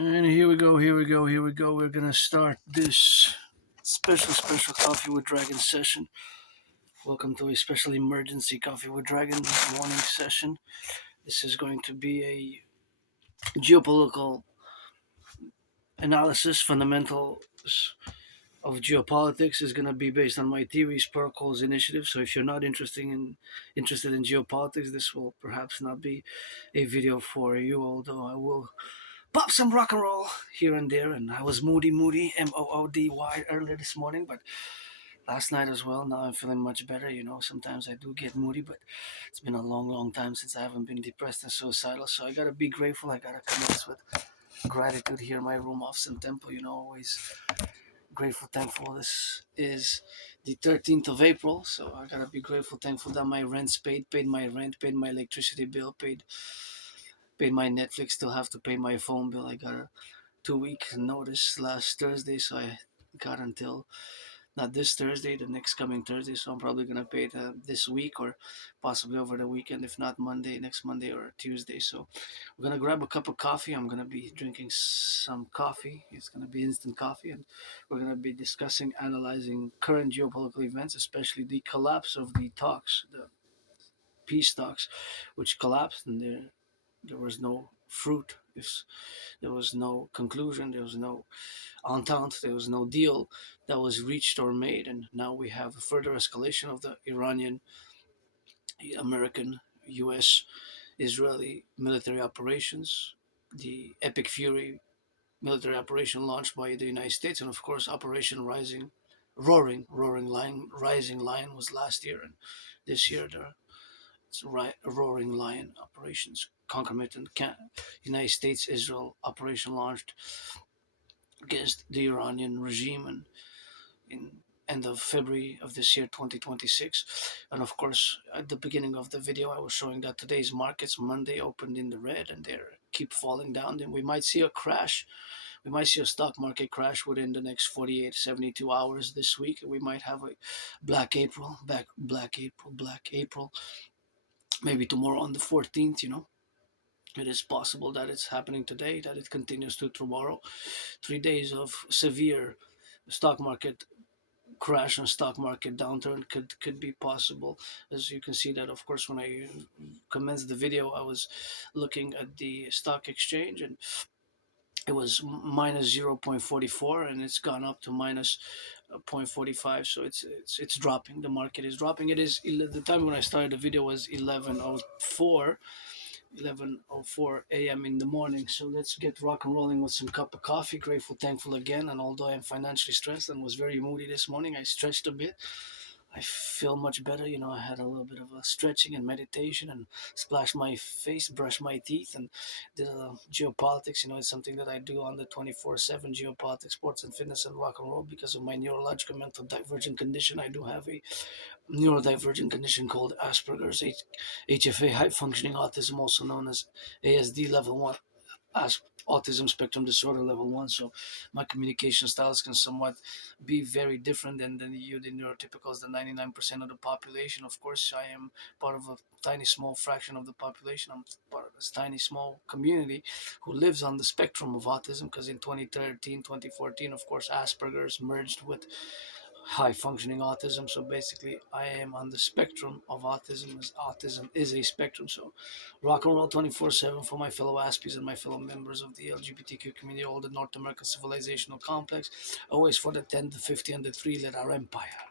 And here we go. We're gonna start this special coffee with dragon session. Welcome to a special emergency coffee with dragon morning session. This is going to be a geopolitical analysis. Fundamentals of geopolitics is going to be based on my theories, protocols, initiatives. So if you're not interested in geopolitics, this will perhaps not be a video for you. Although I will pop some rock and roll here and there. And I was moody, Moody earlier this morning, but last night as well. Now I'm feeling much better. Sometimes I do get moody, but it's been a long time since I haven't been depressed and suicidal. So I gotta be grateful. I gotta commence with gratitude here in my room off Sun Temple. Always grateful, thankful. This is the 13th of April, so I gotta be grateful, thankful that my rent's paid my rent, paid my electricity bill, paid my Netflix. Still have to pay my phone bill. I got a 2 week notice last Thursday, so I got until not this Thursday, the next coming Thursday. So I'm probably gonna pay it this week or possibly over the weekend, if not Monday, next Monday or Tuesday. So we're gonna grab a cup of coffee. I'm gonna be drinking some coffee. It's gonna be instant coffee, and we're gonna be discussing, analyzing current geopolitical events, especially the collapse of the peace talks, which collapsed, and there was no fruit. There was no conclusion. There was no entente. There was no deal that was reached or made, and now we have a further escalation of the Iranian, American, U.S., Israeli military operations, the Epic Fury military operation launched by the United States, and of course Operation Rising Lion was last year, and this year it's Roaring Lion operations concomitant United States Israel operation launched against the Iranian regime and in end of February of this year 2026. And of course at the beginning of the video I was showing that today's markets Monday opened in the red and they keep falling down. Then we might see a crash. We might see a stock market crash within the next 48 72 hours this week. We might have a black April, maybe tomorrow on the 14th. It is possible that it's happening today, that it continues to tomorrow. 3 days of severe stock market crash and stock market downturn could be possible. As you can see that, of course, when I commenced the video, I was looking at the stock exchange and it was minus 0.44 and it's gone up to minus 0.45. So it's dropping. The market is dropping. It is the time when I started the video was 11:04 a.m. in the morning. So let's get rock and rolling with some cup of coffee. Grateful, thankful again. And although I'm financially stressed and was very moody this morning, I stretched a bit. I feel much better. I had a little bit of a stretching and meditation and splashed my face, brushed my teeth, and did geopolitics. It's something that I do on the 24/7 geopolitics, sports and fitness, and rock and roll because of my neurological mental divergent condition. I do have a neurodivergent condition called Asperger's, HFA, high functioning autism, also known as ASD level 1, as autism spectrum disorder level 1. So my communication styles can somewhat be very different than the neurotypicals, the 99% of the population. Of course, I am part of a tiny small fraction of the population. I'm part of this tiny small community who lives on the spectrum of autism because in 2013 2014, of course, Asperger's merged with high functioning autism. So basically, I am on the spectrum of autism, as autism is a spectrum. So rock and roll 24/7 for my fellow Aspies and my fellow members of the LGBTQ community, all the North American civilizational complex. Always for the 10, the 50, and the 3, let our empire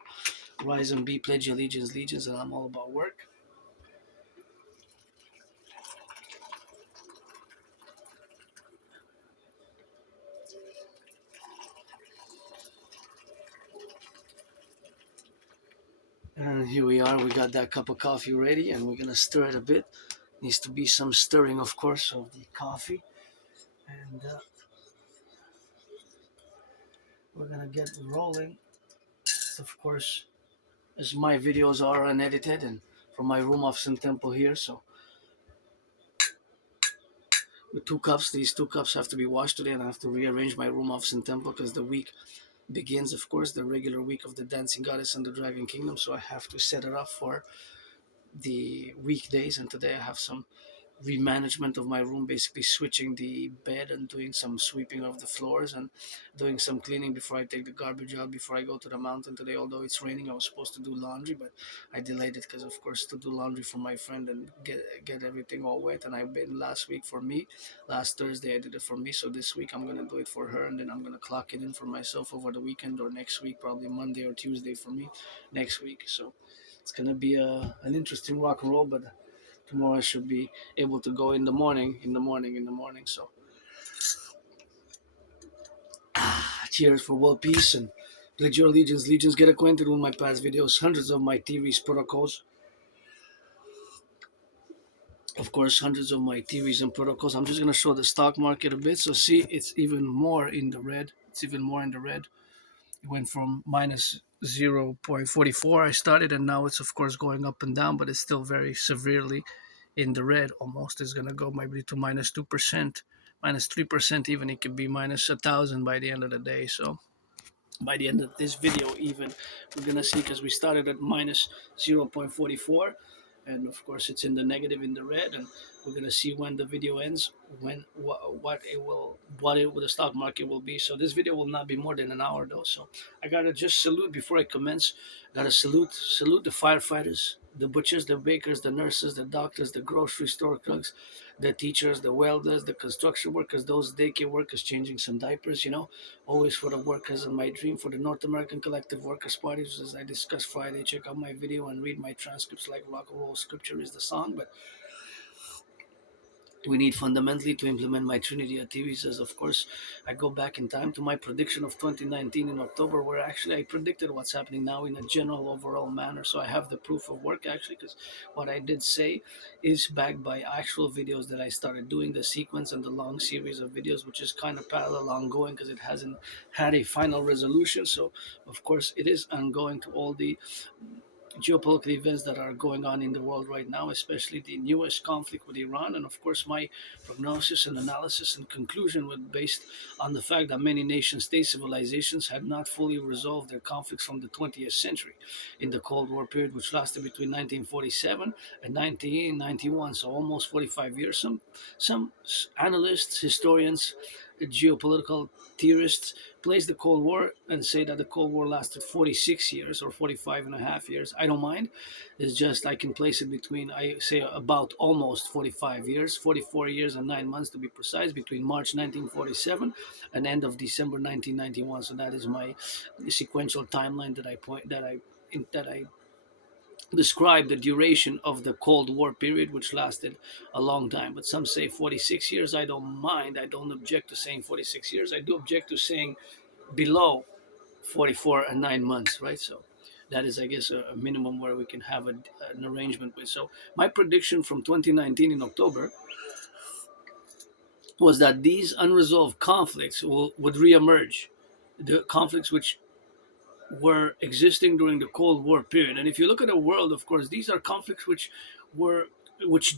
rise and be, pledge allegiance, legions, and I'm all about work. And here we are, we got that cup of coffee ready, and we're gonna stir it a bit. Needs to be some stirring, of course, of the coffee. And we're gonna get rolling. Of course, as my videos are unedited and from my room off Sun Temple here. So with 2 cups, these 2 cups have to be washed today, and I have to rearrange my room off Sun Temple because the week begins, of course, the regular week of the Dancing Goddess and the Dragon Kingdom. So I have to set it up for the weekdays, and today I have some remanagement of my room, basically switching the bed and doing some sweeping of the floors and doing some cleaning before I take the garbage out before I go to the mountain today. Although it's raining, I was supposed to do laundry, but I delayed it because, of course, to do laundry for my friend and get everything all wet. And I've been last week for me. Last Thursday I did it for me, so this week I'm gonna do it for her, and then I'm gonna clock it in for myself over the weekend or next week, probably Monday or Tuesday for me next week. So it's gonna be an interesting rock and roll, but tomorrow I should be able to go in the morning, So cheers for world peace and pledge your allegiance. Legions, get acquainted with my past videos, hundreds of my theories, protocols. Of course, hundreds of my theories and protocols. I'm just gonna show the stock market a bit. So see, it's even more in the red. It's even more in the red. It went from minus 0.44 I started, and now it's of course going up and down, but it's still very severely in the red. Almost is gonna go maybe to minus 2%, minus 3%, even. It could be minus 1,000 by the end of the day. So by the end of this video, even we're gonna see, because we started at minus 0.44, and of course it's in the negative in the red, and we're gonna see when the video ends, when what the stock market will be. So this video will not be more than an hour though. So I gotta just salute before I commence. Gotta salute the firefighters, the butchers, the bakers, the nurses, the doctors, the grocery store clerks, the teachers, the welders, the construction workers, those daycare workers changing some diapers, always for the workers, and my dream for the North American Collective Workers' Parties. As I discussed Friday, check out my video and read my transcripts like rock and roll. Scripture is the song, but we need fundamentally to implement my Trinity theories. As of course I go back in time to my prediction of 2019 in October, where actually I predicted what's happening now in a general overall manner. So I have the proof of work actually, because what I did say is backed by actual videos that I started doing, the sequence and the long series of videos, which is kind of parallel ongoing because it hasn't had a final resolution. So of course it is ongoing to all the geopolitical events that are going on in the world right now, especially the newest conflict with Iran. And of course, my prognosis and analysis and conclusion was based on the fact that many nation state civilizations had not fully resolved their conflicts from the 20th century in the Cold War period, which lasted between 1947 and 1991, so almost 45 years. Some analysts, historians, geopolitical theorists place the Cold War and say that the Cold War lasted 46 years or 45 and a half years. I don't mind. It's just I can place it between, I say, about almost 45 years, 44 years and 9 months to be precise, between March 1947 and end of December 1991. So that is my sequential timeline that I describe the duration of the Cold War period, which lasted a long time. But some say 46 years. I don't mind. I don't object to saying 46 years. I do object to saying below 44 and 9 months, right? So that is, I guess, a minimum where we can have an arrangement with. So my prediction from 2019 in October was that these unresolved conflicts would reemerge. The conflicts which were existing during the Cold War period. And if you look at the world, of course, these are conflicts which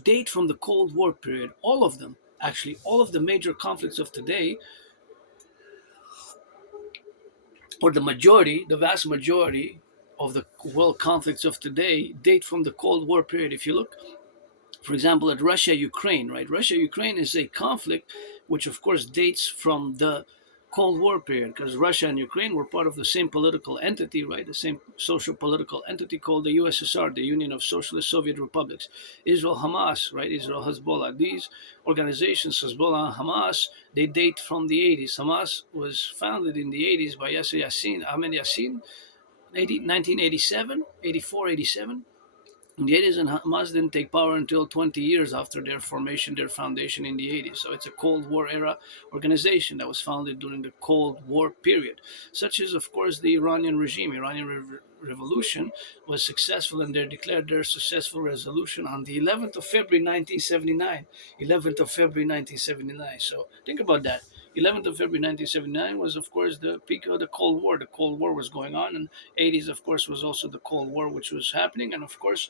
date from the Cold War period. All of them, actually, all of the major conflicts of today, or the vast majority of the world conflicts of today, date from the Cold War period. If you look, for example, at Russia Ukraine, right? Russia Ukraine is a conflict which, of course, dates from the Cold War period, because Russia and Ukraine were part of the same political entity, right? The same social political entity called the USSR, the Union of Socialist Soviet Republics. Israel Hamas, right? Israel Hezbollah. These organizations, Hezbollah and Hamas, they date from the 80s. Hamas was founded in the 80s by Yasser Yassin, Ahmed Yassin, 1987, 84, 87. The 80s, and Hamas didn't take power until 20 years after their formation, their foundation in the 80s. So it's a Cold War era organization that was founded during the Cold War period, such as, of course, the Iranian regime. Revolution was successful, and they declared their successful resolution on the 11th of February 1979. 11th of February 1979. So think about that. 11th of February 1979 was, of course, the peak of the Cold War. The Cold War was going on, and 80s, of course, was also the Cold War, which was happening. And of course,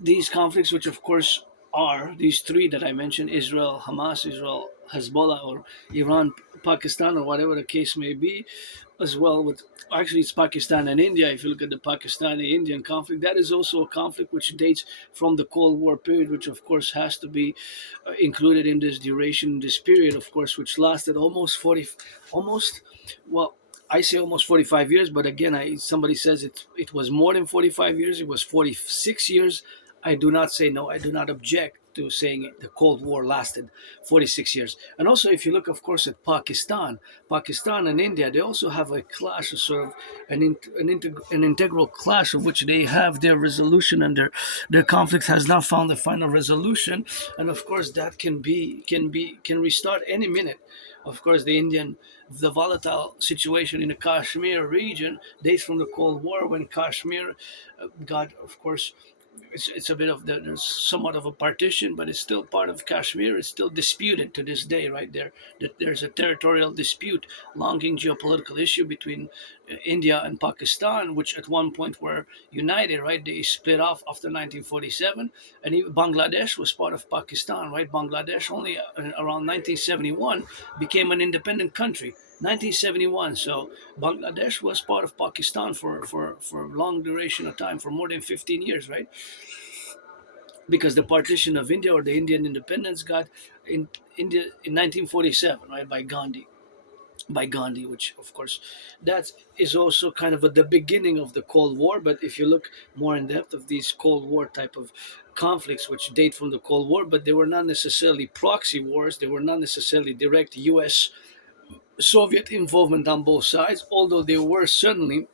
these conflicts, which of course are these three that I mentioned: Israel, Hamas, Israel, Hezbollah, or Iran, Pakistan, or whatever the case may be, as well with actually it's Pakistan and India. If you look at the Pakistani Indian conflict, that is also a conflict which dates from the Cold War period, which of course has to be included in this duration, this period, of course, which lasted almost 40, almost, well, I say almost 45 years, but again, somebody says it was more than 45 years. It was 46 years. I do not say no. I do not object to saying the Cold War lasted 46 years. And also, if you look, of course, at Pakistan and India, they also have a clash, a sort of an integral clash of which they have their resolution, and their conflict has not found a final resolution. And of course, that can restart any minute. Of course, the volatile situation in the Kashmir region dates from the Cold War, when Kashmir got, of course, it's a bit of there's somewhat of a partition, but it's still part of Kashmir. It's still disputed to this day, right there. There's a territorial dispute, longing geopolitical issue between India and Pakistan, which at one point were united, right? They split off after 1947, and even Bangladesh was part of Pakistan, right? Bangladesh only around 1971 became an independent country. 1971. So Bangladesh was part of Pakistan for a long duration of time, for more than 15 years, right? Because the partition of India, or the Indian independence, got in India in 1947, right, by Gandhi, which of course that is also kind of the beginning of the Cold War. But if you look more in depth of these Cold War type of conflicts, which date from the Cold War, but they were not necessarily proxy wars, they were not necessarily direct U.S. Soviet involvement on both sides, although they were certainly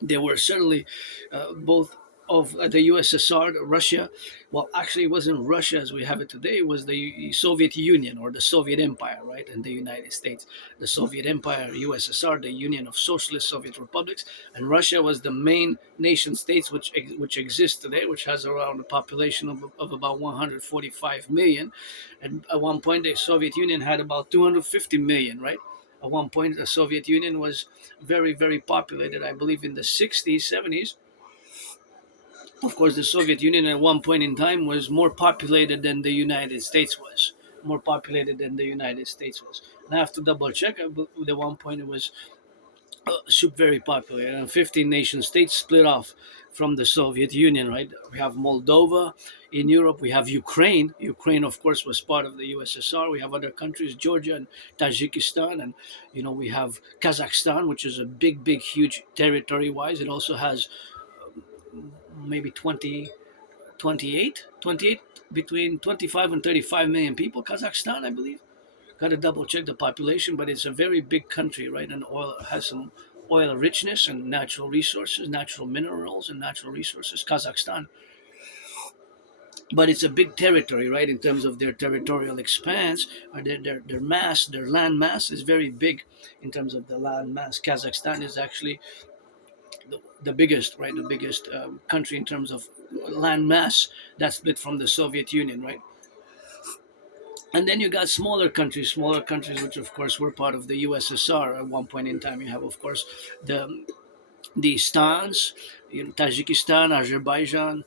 both of the USSR, Russia. Well, actually, it wasn't Russia as we have it today. It was the Soviet Union, or the Soviet Empire, right? And the United States, the Soviet Empire, USSR, the Union of Socialist Soviet Republics, and Russia was the main nation states which exists today, which has around a population of about 145 million. And at one point, the Soviet Union had about 250 million, right? At one point, the Soviet Union was very, very populated. I believe in the 60s, 70s. Of course, the Soviet Union at one point in time was more populated than the United States was. More populated than the United States was. And I have to double check. At one point, it was very popular. And 15 nation states split off from the Soviet Union, right? We have Moldova in Europe. We have Ukraine. Ukraine, of course, was part of the USSR. We have other countries, Georgia and Tajikistan. And, we have Kazakhstan, which is a big, big, huge territory wise. It also has maybe 28, between 25 and 35 million people. Kazakhstan, I believe. Got to double check the population, but it's a very big country, right? And oil has some oil richness and natural resources, natural minerals and natural resources. Kazakhstan, but it's a big territory, right? In terms of their territorial expanse, or their mass, their land mass is very big. In terms of the land mass, Kazakhstan is actually the biggest, right? The biggest country in terms of land mass that's split from the Soviet Union, right? And then you got smaller countries, which of course were part of the USSR at one point in time. You have, of course, the the stans, Tajikistan, Azerbaijan,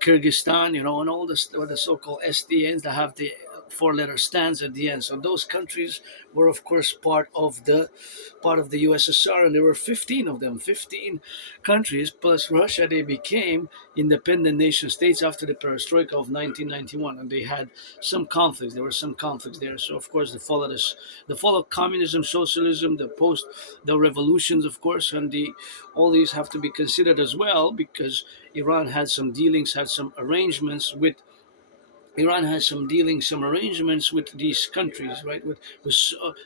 Kyrgyzstan, and all the so-called SDNs that have the four-letter stands at the end. So those countries were, of course, part of the USSR, and there were 15 of them, 15 countries plus Russia. They became independent nation states after the Perestroika of 1991, and they had some conflicts. There were some conflicts there. So, of course, the fall of communism, socialism, the revolutions, of course, and all these have to be considered as well, because Iran had some dealings, had some arrangements with Iran has some arrangements with these countries, right?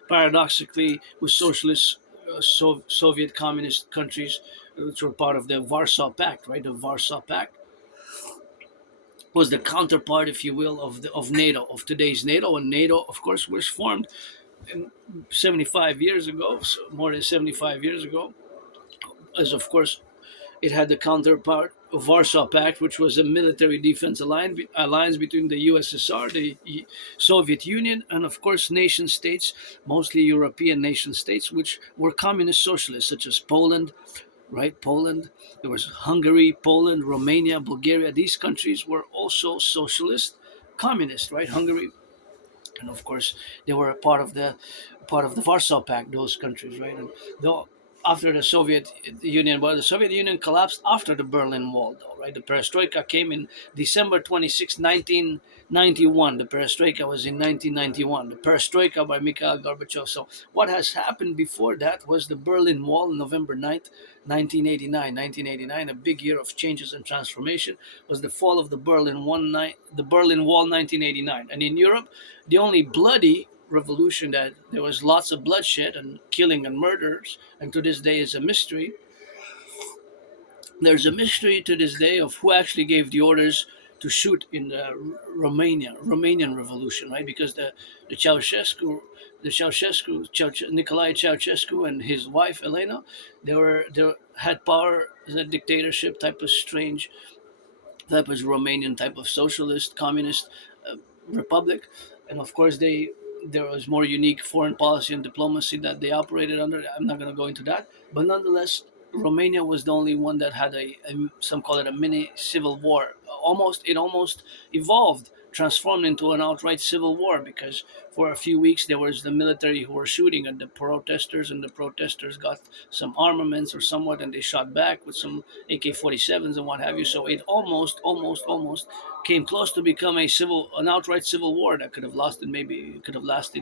Paradoxically, with socialist Soviet communist countries, which were part of the Warsaw Pact, right? The Warsaw Pact was the counterpart, if you will, of NATO, of today's NATO, and NATO, of course, was formed 75 years ago, so more than 75 years ago, as of course it had the counterpart of Warsaw Pact, which was a military defense alliance between the USSR, the Soviet Union, and of course nation states, mostly European nation states, which were communist socialists, such as Poland, right? Poland. There was Hungary, Poland, Romania, Bulgaria. These countries were also socialist, communist, right? Hungary, and of course they were a part of the Warsaw Pact, those countries, right? And though after the Soviet Union, well, the Soviet Union collapsed after the Berlin Wall, though, right? The Perestroika came in December 26, 1991. The Perestroika was in 1991. The Perestroika by Mikhail Gorbachev. So what has happened before that was the Berlin Wall, November 9th, 1989. 1989, a big year of changes and transformation, was the fall of the Berlin Wall, 1989. And in Europe, the only bloody revolution that there was lots of bloodshed and killing and murders, and to this day is a mystery. There's a mystery to this day of who actually gave the orders to shoot in the Romanian Revolution, right? Because the Ceausescu, Nicolae Ceausescu and his wife Elena, they had power as a dictatorship type of strange, type of Romanian type of socialist communist uh, republic, and of course there was more unique foreign policy and diplomacy that they operated under. I'm not going to go into that, but nonetheless, Romania was the only one that had some call it a mini civil war. It almost evolved, transformed into an outright civil war, because for a few weeks there was the military who were shooting at the protesters, and the protesters got some armaments or somewhat, and they shot back with some AK-47s and what have you. So it almost came close to become an outright civil war that could have lasted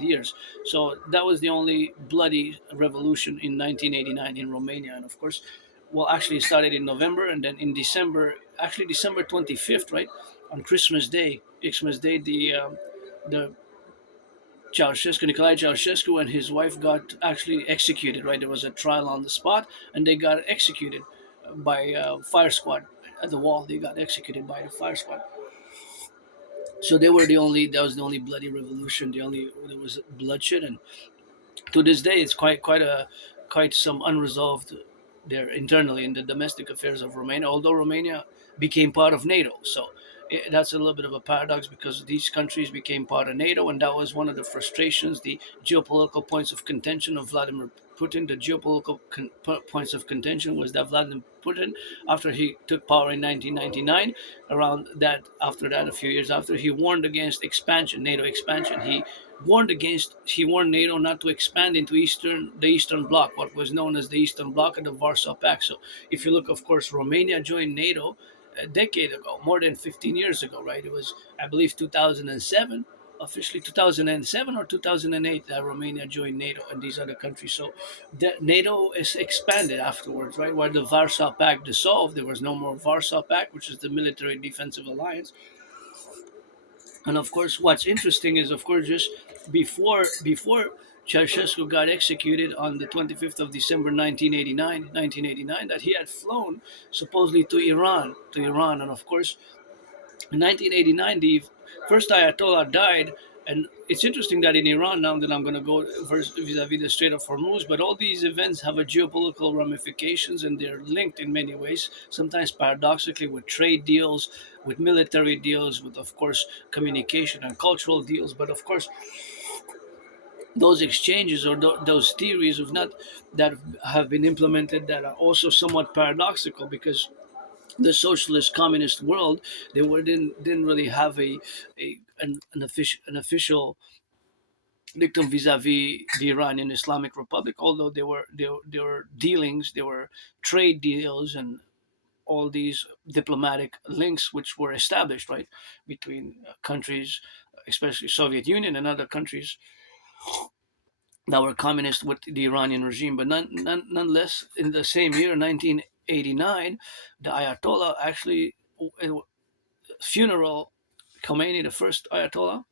years. So that was the only bloody revolution in 1989 in Romania, and of course, well, actually, it started in November, and then in December, actually December 25th, right, on Christmas Day, the Ceausescu, Nicolae Ceausescu, and his wife got actually executed. Right, there was a trial on the spot, and they got executed by fire squad at the wall. They got executed by the fire squad. So they were the only. That was the only bloody revolution. The only there was bloodshed, and to this day, it's quite some unresolved there internally in the domestic affairs of Romania. Although Romania became part of NATO, so that's a little bit of a paradox, because these countries became part of NATO, and that was one of the frustrations, the geopolitical points of contention of Vladimir Putin. The geopolitical points of contention was that Vladimir Putin, after he took power in 1999, around that after that, a few years after, he warned against expansion, NATO expansion. He warned NATO not to expand into the Eastern Bloc, what was known as the Eastern Bloc and the Warsaw Pact. So if you look, of course, Romania joined NATO a decade ago, more than 15 years ago, right? It was, I believe, 2007, officially 2007 or 2008, that Romania joined NATO and these other countries. So NATO is expanded afterwards, right? While the Warsaw Pact dissolved, there was no more Warsaw Pact, which is the military defensive alliance. And of course, what's interesting is, of course, just before Ceausescu got executed on the 25th of December 1989, that he had flown supposedly to Iran, and of course, in 1989, the first Ayatollah died. And it's interesting that in Iran, now that I'm going to go vis-a-vis the Strait of Hormuz, but all these events have a geopolitical ramifications, and they're linked in many ways, sometimes paradoxically with trade deals, with military deals, with, of course, communication and cultural deals. But of course, those exchanges or those theories of not that have been implemented that are also somewhat paradoxical, because the socialist communist world, didn't really have an official dictum vis-a-vis the Iranian Islamic Republic, although there were dealings, there were trade deals, and all these diplomatic links which were established, right, between countries, especially Soviet Union and other countries that were communist with the Iranian regime. But nonetheless, in the same year, 1989, the Ayatollah actually funeral Khomeini, the first Ayatollah,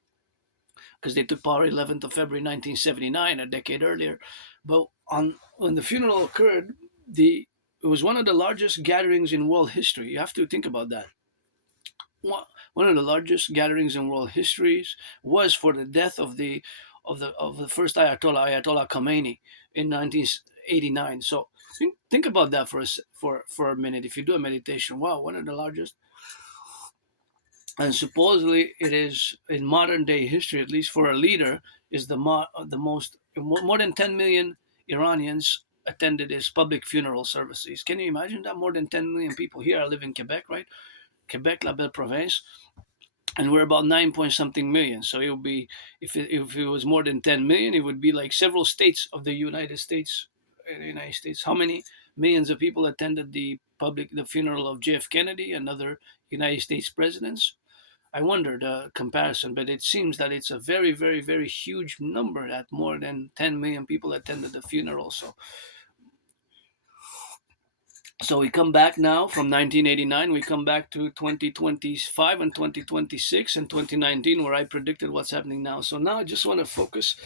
because they took power 11th of February 1979, a decade earlier. But when the funeral occurred, it was one of the largest gatherings in world history. You have to think about that. One of the largest gatherings in world histories was for the death of the first Ayatollah Khomeini in 1989. So think about that for a minute. If you do a meditation, wow, one of the largest, and supposedly it is in modern day history, at least for a leader, is the most, more than 10 million Iranians attended his public funeral services. Can you imagine that? More than 10 million people. Here I live in Quebec, right? Quebec, la belle province. and we're about 9 point something million. So it would be, if it was more than 10 million, it would be like several states of the United States. United States. How many millions of people attended the funeral of JF Kennedy and other United States presidents? I wonder the comparison, but it seems that it's a very, very, very huge number that more than 10 million people attended the funeral. So we come back now from 1989, we come back to 2025 and 2026 and 2019, where I predicted what's happening now. So now I just want to focus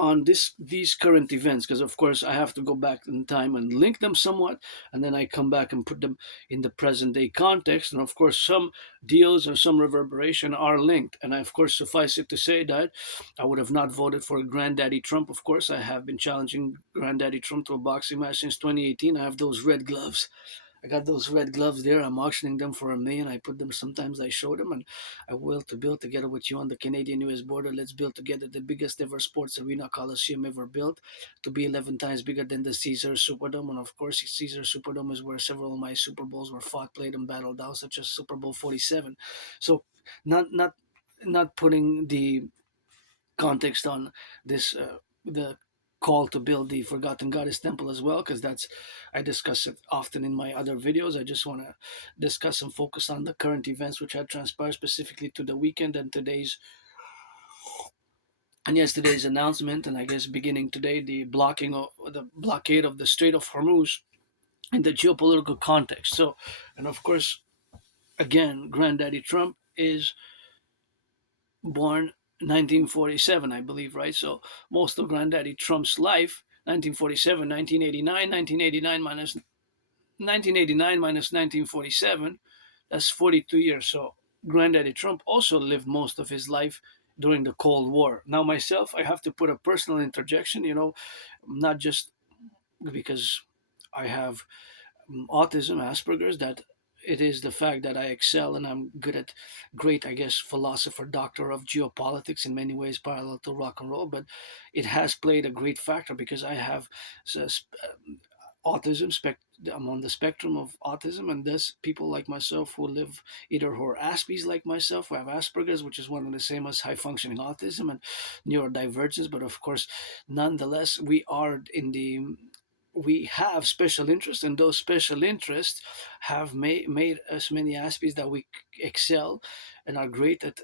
on these current events, because of course I have to go back in time and link them somewhat, and then I come back and put them in the present day context. And of course some deals or some reverberation are linked, and of course suffice it to say that I would have not voted for Granddaddy Trump. Of course I have been challenging Granddaddy Trump to a boxing match since 2018. I have those red gloves. I got those red gloves there. I'm auctioning them for $1 million. I put them, sometimes I show them, and I will to build together with you on the Canadian-US border. Let's build together the biggest ever sports arena Coliseum ever built, to be 11 times bigger than the Caesar Superdome. And of course, Caesar Superdome is where several of my Super Bowls were fought, played, and battled out, such as Super Bowl 47. So, not putting the context on this, the call to build the Forgotten Goddess Temple as well, because that's, I discuss it often in my other videos. I just want to discuss and focus on the current events which had transpired specifically to the weekend and today's and yesterday's announcement, and I guess beginning today, the blockade of the Strait of Hormuz in the geopolitical context. So, and of course, again, Granddaddy Trump is born 1947, I believe, right? So most of Granddaddy Trump's life, 1947, 1989, 1989 minus 1989 minus 1947, that's 42 years. So Granddaddy Trump also lived most of his life during the Cold War. Now myself, I have to put a personal interjection, not just because I have autism, Asperger's, that it is the fact that I excel and I'm good at great, I guess, philosopher, doctor of geopolitics in many ways, parallel to rock and roll. But it has played a great factor because I have autism I'm on the spectrum of autism, and there's people like myself who live either who are Aspies like myself, who have Asperger's, which is one and the same as high functioning autism and neurodivergence. But of course, nonetheless, we have special interests, and those special interests have made us many Aspies that we excel and are great at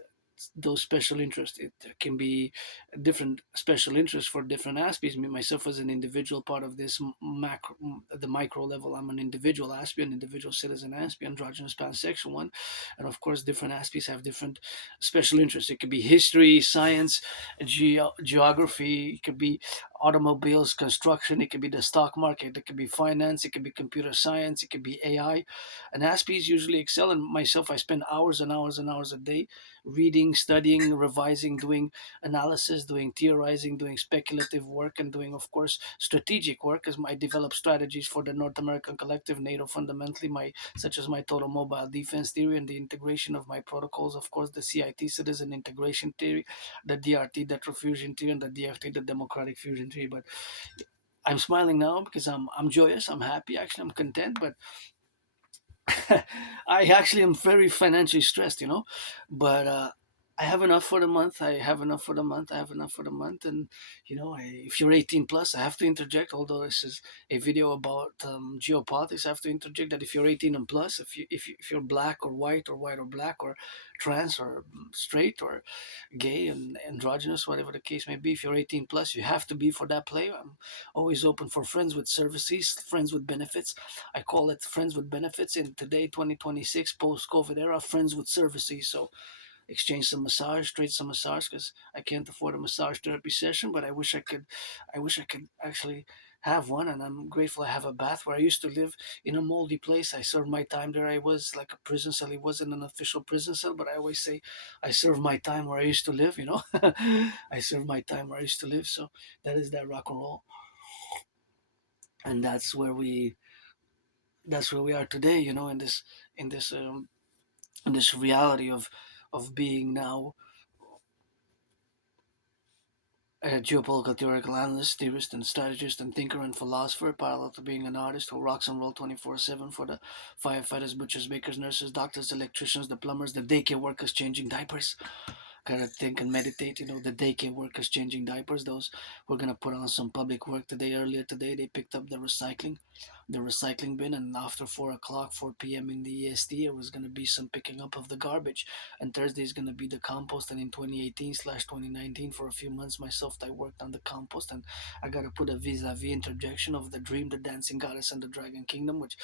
those special interests. It can be different special interests for different aspects. Me myself as an individual, part of this macro, the micro level, I'm an individual Aspie, an individual citizen Aspie, androgynous pansexual one, and of course different Aspies have different special interests. It could be history, science, geography. It could be automobiles, construction. It could be the stock market. It could be finance. It could be computer science. It could be AI. And Aspies usually excel. And myself, I spend hours and hours and hours a day reading, studying, revising, doing analysis, doing theorizing, doing speculative work, and doing, of course, strategic work, as I develop strategies for the North American Collective, NATO fundamentally, such as my total mobile defense theory and the integration of my protocols, of course, the CIT citizen integration theory, the DRT detrofusion theory, and the DFT the democratic fusion theory. But I'm smiling now because I'm joyous, I'm happy, actually, I'm content, but I actually am very financially stressed, but I have enough for the month. I have enough for the month. I have enough for the month. And, if you're 18 plus, I have to interject, although this is a video about geopolitics, I have to interject that if you're 18 and plus, if you're black or white or black or trans or straight or gay and androgynous, whatever the case may be, if you're 18 plus, you have to be for that play. I'm always open for friends with services, friends with benefits. I call it friends with benefits in today, 2026, post-COVID era, friends with services. So exchange some massage, trade some massage, because I can't afford a massage therapy session, but I wish I could actually have one, and I'm grateful I have a bath. Where I used to live in a moldy place, I served my time there. I was like a prison cell. It wasn't an official prison cell, but I always say I served my time where I used to live. I served my time where I used to live. So that is that rock and roll, and that's where we are today. In this in this reality of being now A geopolitical theoretical analyst, theorist, and strategist, and thinker and philosopher, parallel to being an artist who rocks and roll 24/7 for the firefighters, butchers, bakers, nurses, doctors, electricians, the plumbers, the daycare workers changing diapers. Gotta think and meditate, the daycare workers changing diapers, those who are gonna put on some public work today. Earlier today, they picked up the recycling bin, and after 4 o'clock, 4 p.m. in the EST, it was gonna be some picking up of the garbage. And Thursday is gonna be the compost. And in 2018/2019, for a few months myself, I worked on the compost, and I gotta put a vis-a-vis interjection of the dream, the dancing goddess, and the dragon kingdom, which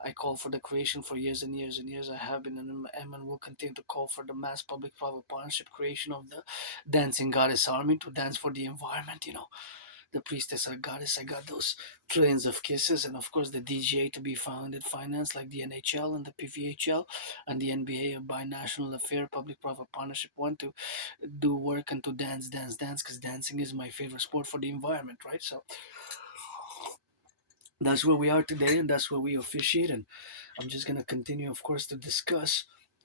I call for the creation for years and years and years. I have been and am and will continue to call for the mass public-private partnership creation of the dancing goddess army to dance for the environment. The priestess or goddess. I got those trillions of kisses, and of course the DGA to be founded, financed like the NHL and the PVHL and the NBA, a binational affair, public-private partnership. One to do work and to dance, dance, dance, because dancing is my favorite sport for the environment, right? So that's where we are today, and that's where we officiate. And I'm just gonna continue, of course, to discuss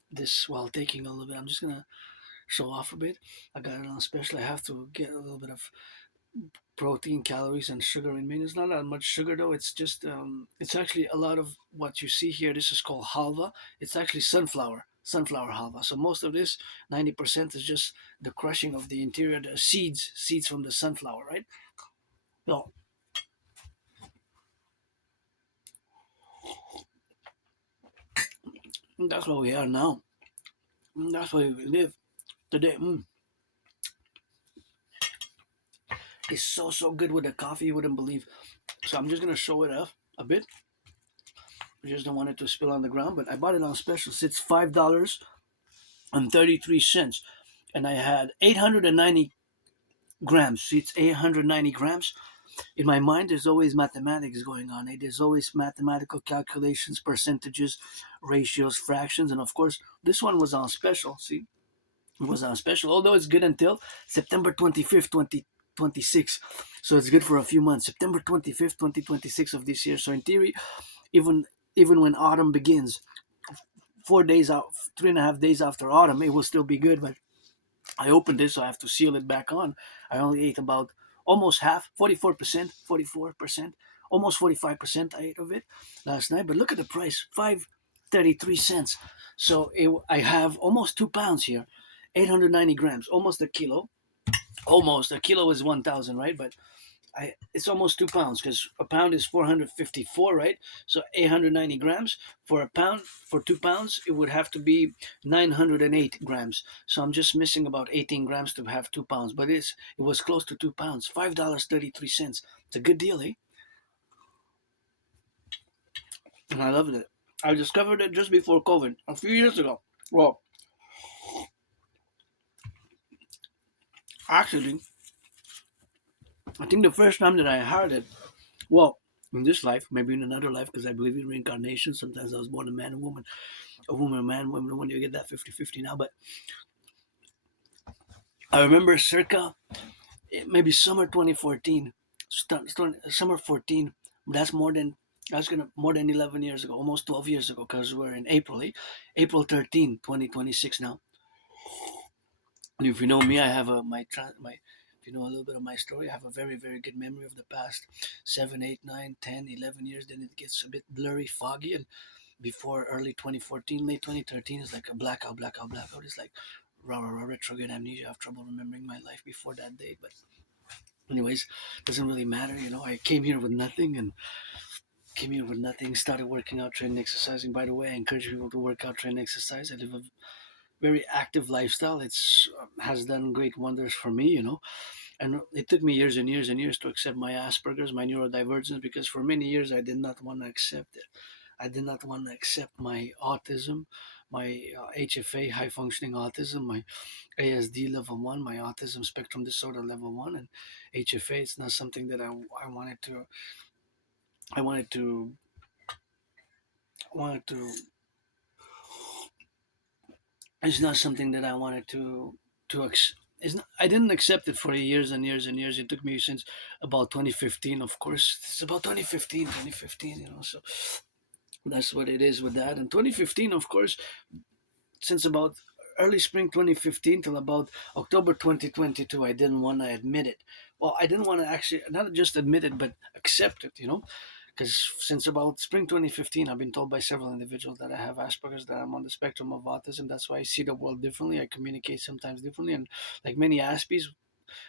this while taking a little bit. I'm just gonna show off a bit. I got it on special. I have to get a little bit of protein, calories, and sugar in me. It's not that much sugar though. It's just it's actually a lot of what you see here. This is called halva. It's actually sunflower halva. So most of this, 90%, is just the crushing of the interior, the seeds from the sunflower, right? So that's where we are now. That's where we live today. It's so good with the coffee, you wouldn't believe. So I'm just gonna show it off a bit. I just don't want it to spill on the ground, but I bought it on special. It's $5.33, and I had 890 grams. See, it's 890 grams. In my mind, there's always mathematics going on. There's always mathematical calculations, percentages, ratios, fractions, and of course, this one was on special. See, it was on special, although it's good until September 25th, 2026. So it's good for a few months. September 25th, 2026 of this year. So in theory, even even when autumn begins, 4 days out, 3.5 days after autumn, it will still be good. But I opened this, so I have to seal it back on. I only ate about almost half, 44%, almost 45% I ate of it last night. But look at the price, 5.33 cents. So I have almost 2 pounds here, 890 grams, almost a kilo. Almost a kilo is 1,000, right? But it's almost 2 pounds because a pound is 454, right? So 890 grams for a pound. For 2 pounds, it would have to be 908 grams. So I'm just missing about 18 grams to have 2 pounds, but it was close to 2 pounds. $5.33. It's a good deal, eh? And I loved it. I discovered it just before COVID, a few years ago. Well, actually, I think the first time that I heard it, well, in this life, maybe in another life, because I believe in reincarnation. Sometimes I was born a man, a woman, a man, woman. When you get that 50-50 now, but I remember circa maybe summer 2014, summer 14. That's more than 11 years ago, almost 12 years ago, because we're in April, eh? April 13, 2026 now. And if you know me, I have if you know a little bit of my story, I have a very, very good memory of the past 7, 8, 9, 10, 11 years. Then it gets a bit blurry, foggy, and before early 2014, late 2013 is like a blackout, blackout, blackout. It's like retrograde amnesia. I have trouble remembering my life before that date. But anyways, doesn't really matter. I came here with nothing, started working out, training, exercising. By the way, I encourage people to work out, train, exercise. I live a very active lifestyle. It's has done great wonders for me. And it took me years and years and years to accept my Asperger's, my neurodivergence, because for many years I did not want to accept it. I did not want to accept my autism, my HFA, high functioning autism, my ASD level 1, my autism spectrum disorder level 1, and HFA. It's not something that I wanted to, I wanted to, wanted to, it's not something that I wanted to, it's not, I didn't accept it for years and years and years. It took me since about 2015, of course. It's about 2015, so that's what it is with that. And 2015, of course, since about early spring 2015 till about October 2022, I didn't want to admit it. Well, I didn't want to actually not just admit it, but accept it. Because since about spring 2015, I've been told by several individuals that I have Asperger's, that I'm on the spectrum of autism. That's why I see the world differently. I communicate sometimes differently, and like many Aspies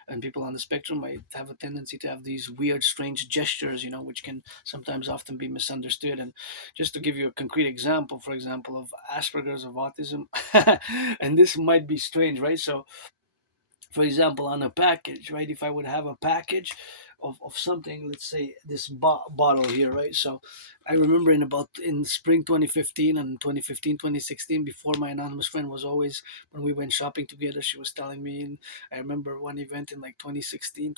and people on the spectrum, might have a tendency to have these weird, strange gestures, which can sometimes often be misunderstood. And just to give you a concrete example, for example, of Asperger's of autism, and this might be strange, right? So for example, on a package, right? If I would have a package of something, let's say this bottle here, right? So I remember in spring 2015 and 2015, 2016, before my anonymous friend was always, when we went shopping together, she was telling me, and I remember one event in like 2016,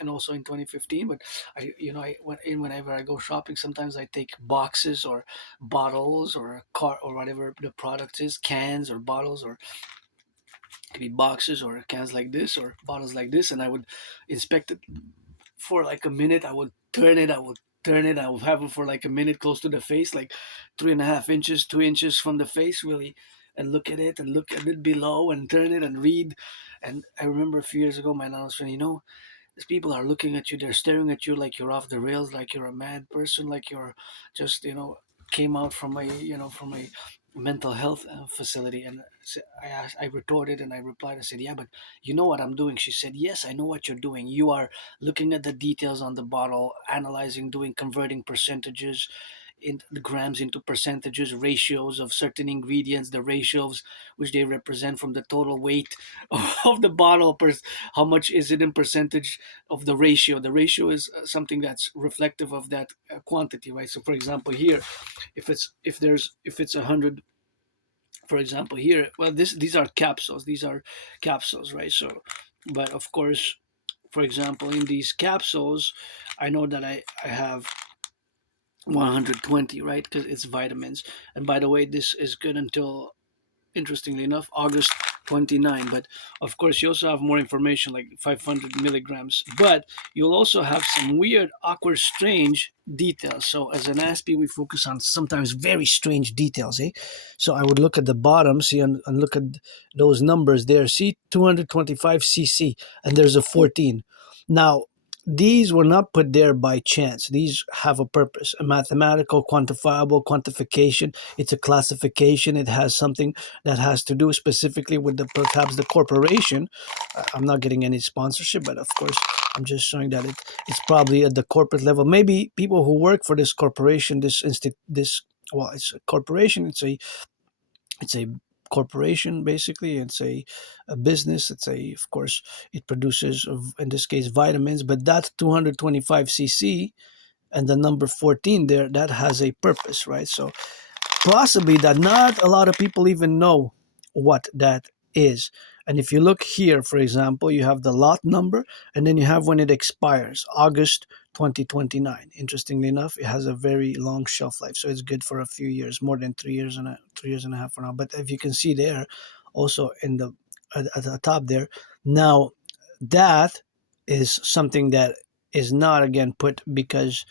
and also in 2015. But whenever I go shopping, sometimes I take boxes or bottles or a cart or whatever the product is, cans or bottles, or could be boxes or cans like this or bottles like this, and I would inspect it for like a minute. I would turn it, I would have it for like a minute close to the face, like 3.5 inches, 2 inches from the face, really, and look at it and look at it below and turn it and read. And I remember a few years ago, my announced friend, these people are looking at you, they're staring at you like you're off the rails, like you're a mad person, like you're just, came out from a mental health facility. And I retorted and I replied, I said, yeah, but you know what I'm doing? She said, yes, I know what you're doing. You are looking at the details on the bottle, analyzing, doing converting percentages in the grams into percentages, ratios of certain ingredients, the ratios which they represent from the total weight of the bottle, how much is it in percentage of the ratio. The ratio is something that's reflective of that quantity, right? So for example here, if it's 100, for example here, well, these are capsules, right? So but of course, for example, in these capsules, I know that I have 120, right? Because it's vitamins. And by the way, this is good until, interestingly enough, August 29. But of course, you also have more information, like 500 milligrams. But you'll also have some weird, awkward, strange details. So as an Aspie, we focus on sometimes very strange details. So I would look at the bottom, see, and look at those numbers there. See, 225 cc, and there's a 14. Now, these were not put there by chance. These have a purpose, a mathematical, quantifiable quantification. It's a classification. It has something that has to do specifically with perhaps the corporation. I'm not getting any sponsorship, but of course, I'm just showing that it's probably at the corporate level. Maybe people who work for this corporation, well, it's a corporation. It's a corporation, basically. It's a business. Of course, it produces, in this case, vitamins. But that 225 cc and the number 14 there, that has a purpose, right? So possibly that not a lot of people even know what that is. And if you look here, for example, you have the lot number, and then you have when it expires, August 2029. Interestingly enough, it has a very long shelf life, so it's good for a few years, more than 3 years and a half for now. But if you can see there, also at the top there, now that is something that is not again put because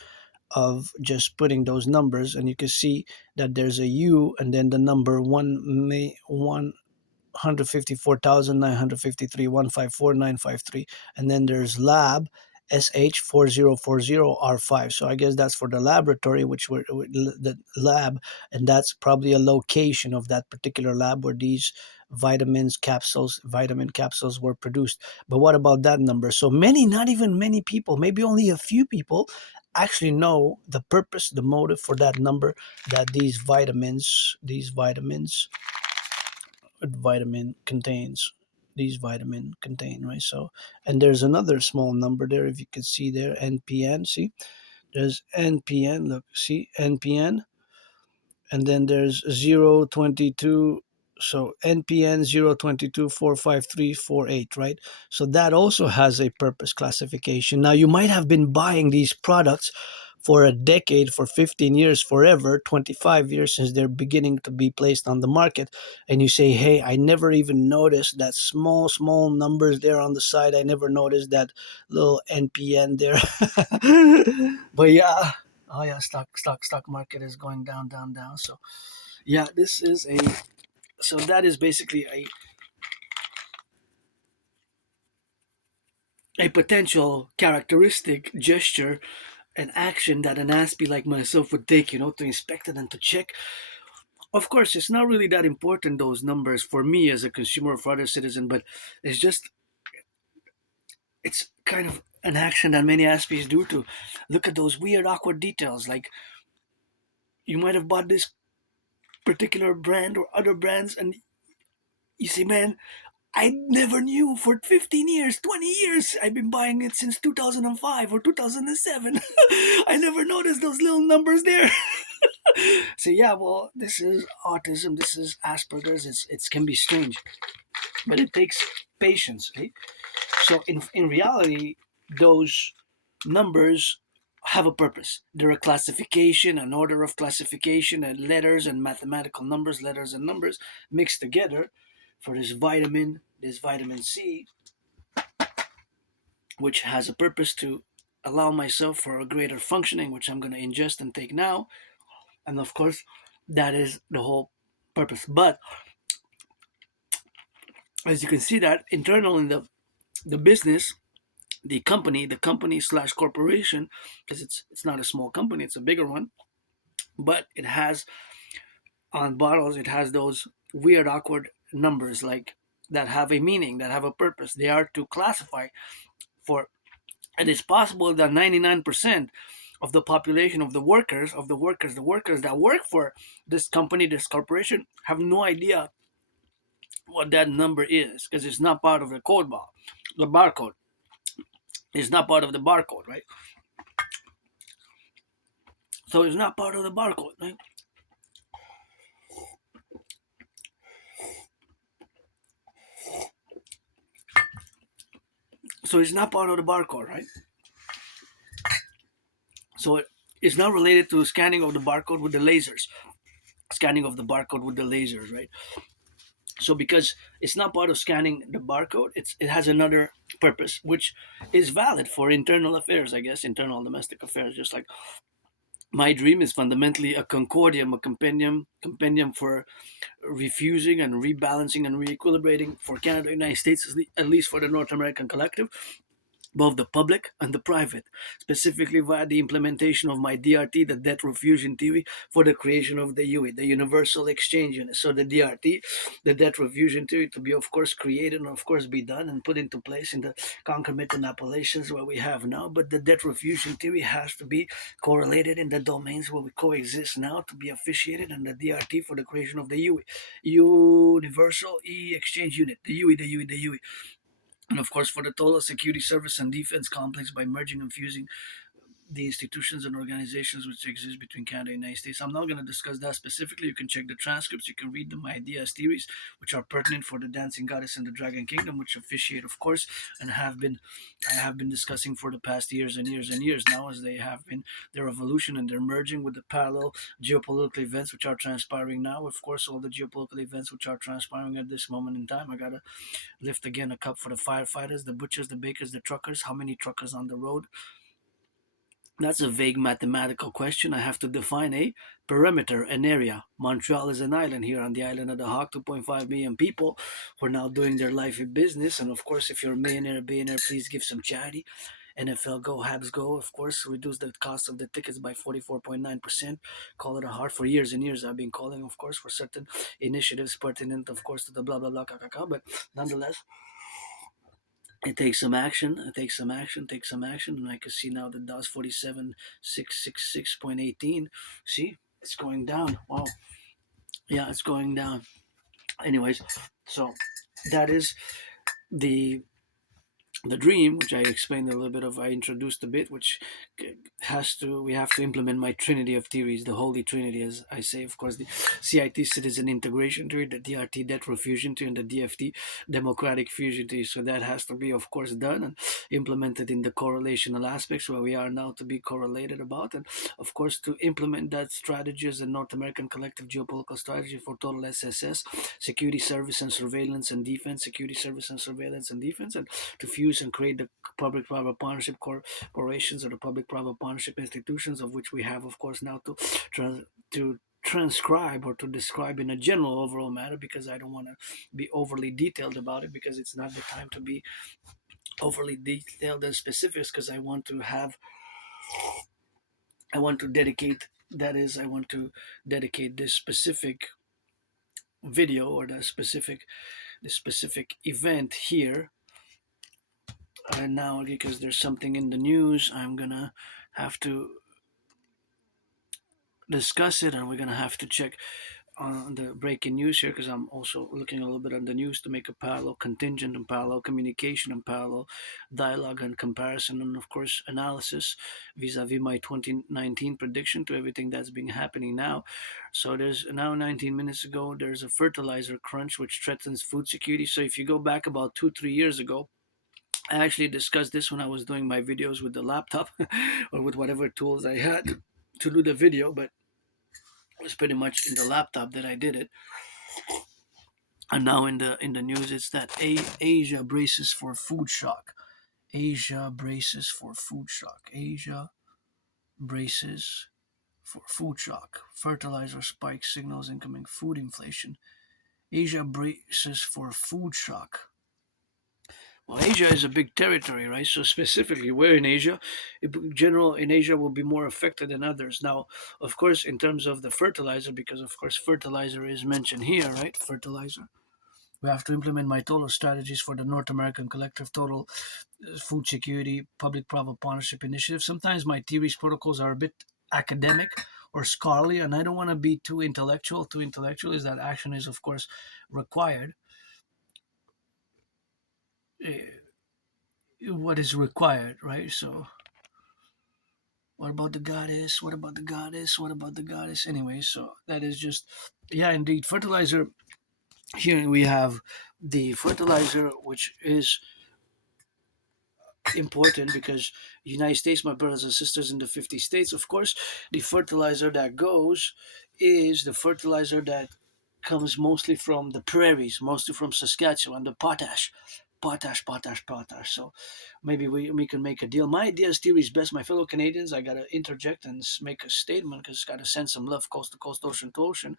of just putting those numbers, and you can see that there's a U and then the number 154,953 154,953, and then there's lab SH4040R5. So I guess that's for the laboratory, which were the lab, and that's probably a location of that particular lab where these vitamin capsules were produced. But what about that number? So many, not even many people, maybe only a few people actually know the purpose, the motive for that number that these vitamin contain, right? So, and there's another small number there, if you can see there, NPN. See, there's NPN. Look, see NPN, and then there's 022. So NPN 022453448, right? So that also has a purpose classification. Now you might have been buying these products for a decade, for 15 years, forever, 25 years since they're beginning to be placed on the market. And you say, hey, I never even noticed that small numbers there on the side. I never noticed that little NPN there. But yeah, oh yeah, stock market is going down, down, down. So yeah, this is a So that is basically a potential characteristic gesture and action that an Aspie like myself would take, to inspect it and to check. Of course, it's not really that important, those numbers, for me as a consumer or for other citizen, but it's just, it's kind of an action that many Aspies do to look at those weird, awkward details. Like, you might have bought this particular brand or other brands, and you say, man, I never knew for 15 years, 20 years. I've been buying it since 2005 or 2007. I never noticed those little numbers there. So yeah, well, this is autism. This is Asperger's. It can be strange, but it takes patience. Eh? So in reality, those numbers have a purpose. They're a classification, an order of classification, and letters and mathematical numbers, letters and numbers mixed together for this vitamin C, which has a purpose to allow myself for a greater functioning, which I'm going to ingest and take now. And of course, that is the whole purpose. But as you can see, that internal in the business, the company slash corporation, because it's not a small company, it's a bigger one, but it has on bottles, it has those weird, awkward numbers like that have a meaning, that have a purpose. They are to classify for. It is possible that 99% of the population of the workers that work for this company, this corporation, have no idea what that number is because it's not part of the code bar, the barcode. It's not part of the barcode, right? So it's not part of the barcode, right? So it's not part of the barcode, right? So it's not related to scanning of the barcode with the lasers, scanning of the barcode with the lasers, right? So because it's not part of scanning the barcode, it has another purpose, which is valid for internal affairs, I guess, internal domestic affairs. Just like my dream is fundamentally a concordium, a compendium for refusing and rebalancing and reequilibrating for Canada, United States, at least for the North American collective, both the public and the private, specifically via the implementation of my DRT, the debt refusion theory, for the creation of the UE, the Universal Exchange Unit. So the DRT, the debt refusion theory, to be, of course, created and, of course, be done and put into place in the concomitant appellations where we have now. But the debt refusion theory has to be correlated in the domains where we coexist now to be officiated, and the DRT for the creation of the UE, Universal Exchange Unit, the UE, the UE, the UE, and of course for the total security service and defense complex by merging and fusing the institutions and organizations which exist between Canada and the United States. I'm not going to discuss that specifically. You can check the transcripts. You can read them, my ideas, theories, which are pertinent for the Dancing Goddess and the Dragon Kingdom, which officiate, of course, and I have been discussing for the past years and years and years now, as they have been their evolution and their merging with the parallel geopolitical events which are transpiring now. Of course, all the geopolitical events which are transpiring at this moment in time. I gotta lift again a cup for the firefighters, the butchers, the bakers, the truckers. How many truckers on the road? That's a vague mathematical question. I have to define a perimeter, an area. Montreal is an island here on the island of the Hawk, 2.5 million people who are now doing their life in business. And of course, if you're a millionaire, billionaire, please give some charity. NFL go, Habs go. Of course, reduce the cost of the tickets by 44.9%. Call it a heart. For years and years, I've been calling, of course, for certain initiatives pertinent, of course, to the blah, blah, blah, But nonetheless, it takes some action. It takes some action. Takes some action. And I can see now the DOS 47666.18. See, it's going down. Wow. Yeah, it's going down. Anyways, so that is the the dream, which I explained a little bit of, I introduced a bit, which we have to implement my trinity of theories, the holy trinity, as I say, of course, the CIT citizen integration theory, the DRT debt refusion theory, and the DFT democratic fusion theory. So that has to be, of course, done and implemented in the correlational aspects where we are now to be correlated about, and of course to implement that strategy as a North American collective geopolitical strategy for total SSS, security service and surveillance and defense, security service and surveillance and defense, and to fuse and create the public-private partnership corporations or the public-private partnership institutions, of which we have, of course, now to transcribe or to describe in a general overall matter, because I don't want to be overly detailed about it, because it's not the time to be overly detailed and specifics, because I want to dedicate, that is, I want to dedicate this specific video or the specific event here. And now, because there's something in the news, I'm gonna have to discuss it, and we're gonna have to check on the breaking news here, because I'm also looking a little bit on the news to make a parallel contingent and parallel communication and parallel dialogue and comparison, and of course analysis vis-a-vis my 2019 prediction to everything that's been happening now. So there's now 19 minutes ago, there's a fertilizer crunch which threatens food security. So if you go back about 2-3 years ago, I actually discussed this when I was doing my videos with the laptop or with whatever tools I had to do the video, but it was pretty much in the laptop that I did it. And now in the news, it's that Asia braces for food shock. Asia braces for food shock. Asia braces for food shock. Fertilizer spike signals incoming food inflation. Asia braces for food shock. Well, Asia is a big territory, right? So specifically, where in Asia, in general, in Asia will be more affected than others. Now, of course, in terms of the fertilizer, because of course fertilizer is mentioned here, right? Fertilizer. We have to implement my total strategies for the North American Collective Total Food Security Public-Private Partnership Initiative. Sometimes my theories protocols are a bit academic or scholarly, and I don't want to be too intellectual. Too intellectual is that action is, of course, required. What is required, right? So, what about the goddess? What about the goddess? What about the goddess? Anyway, so that is just, yeah, indeed. Fertilizer, here we have the fertilizer, which is important because United States, my brothers and sisters in the 50 states, of course, the fertilizer that goes is the fertilizer that comes mostly from the prairies, mostly from Saskatchewan, the potash. Potash, potash, potash. So maybe we can make a deal. My idea is theory is best. My fellow Canadians, I gotta interject and make a statement because gotta send some love coast to coast, ocean to ocean.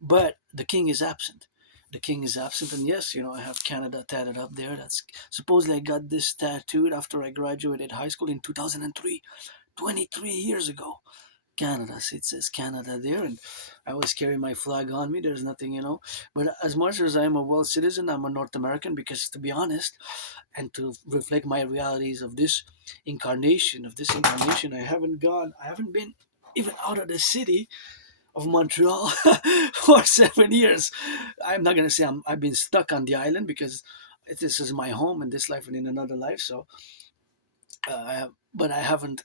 But the king is absent. The king is absent, and yes, I have Canada tatted up there. That's supposedly I got this tattooed after I graduated high school in 2003, 23 years ago. Canada, so it says Canada there, and I always carry my flag on me. There's nothing. But as much as I'm a world citizen, I'm a North American because, to be honest, and to reflect my realities of this incarnation, I haven't been even out of the city of Montreal for 7 years. I'm not gonna say I've been stuck on the island because this is my home in this life and in another life. So, but I haven't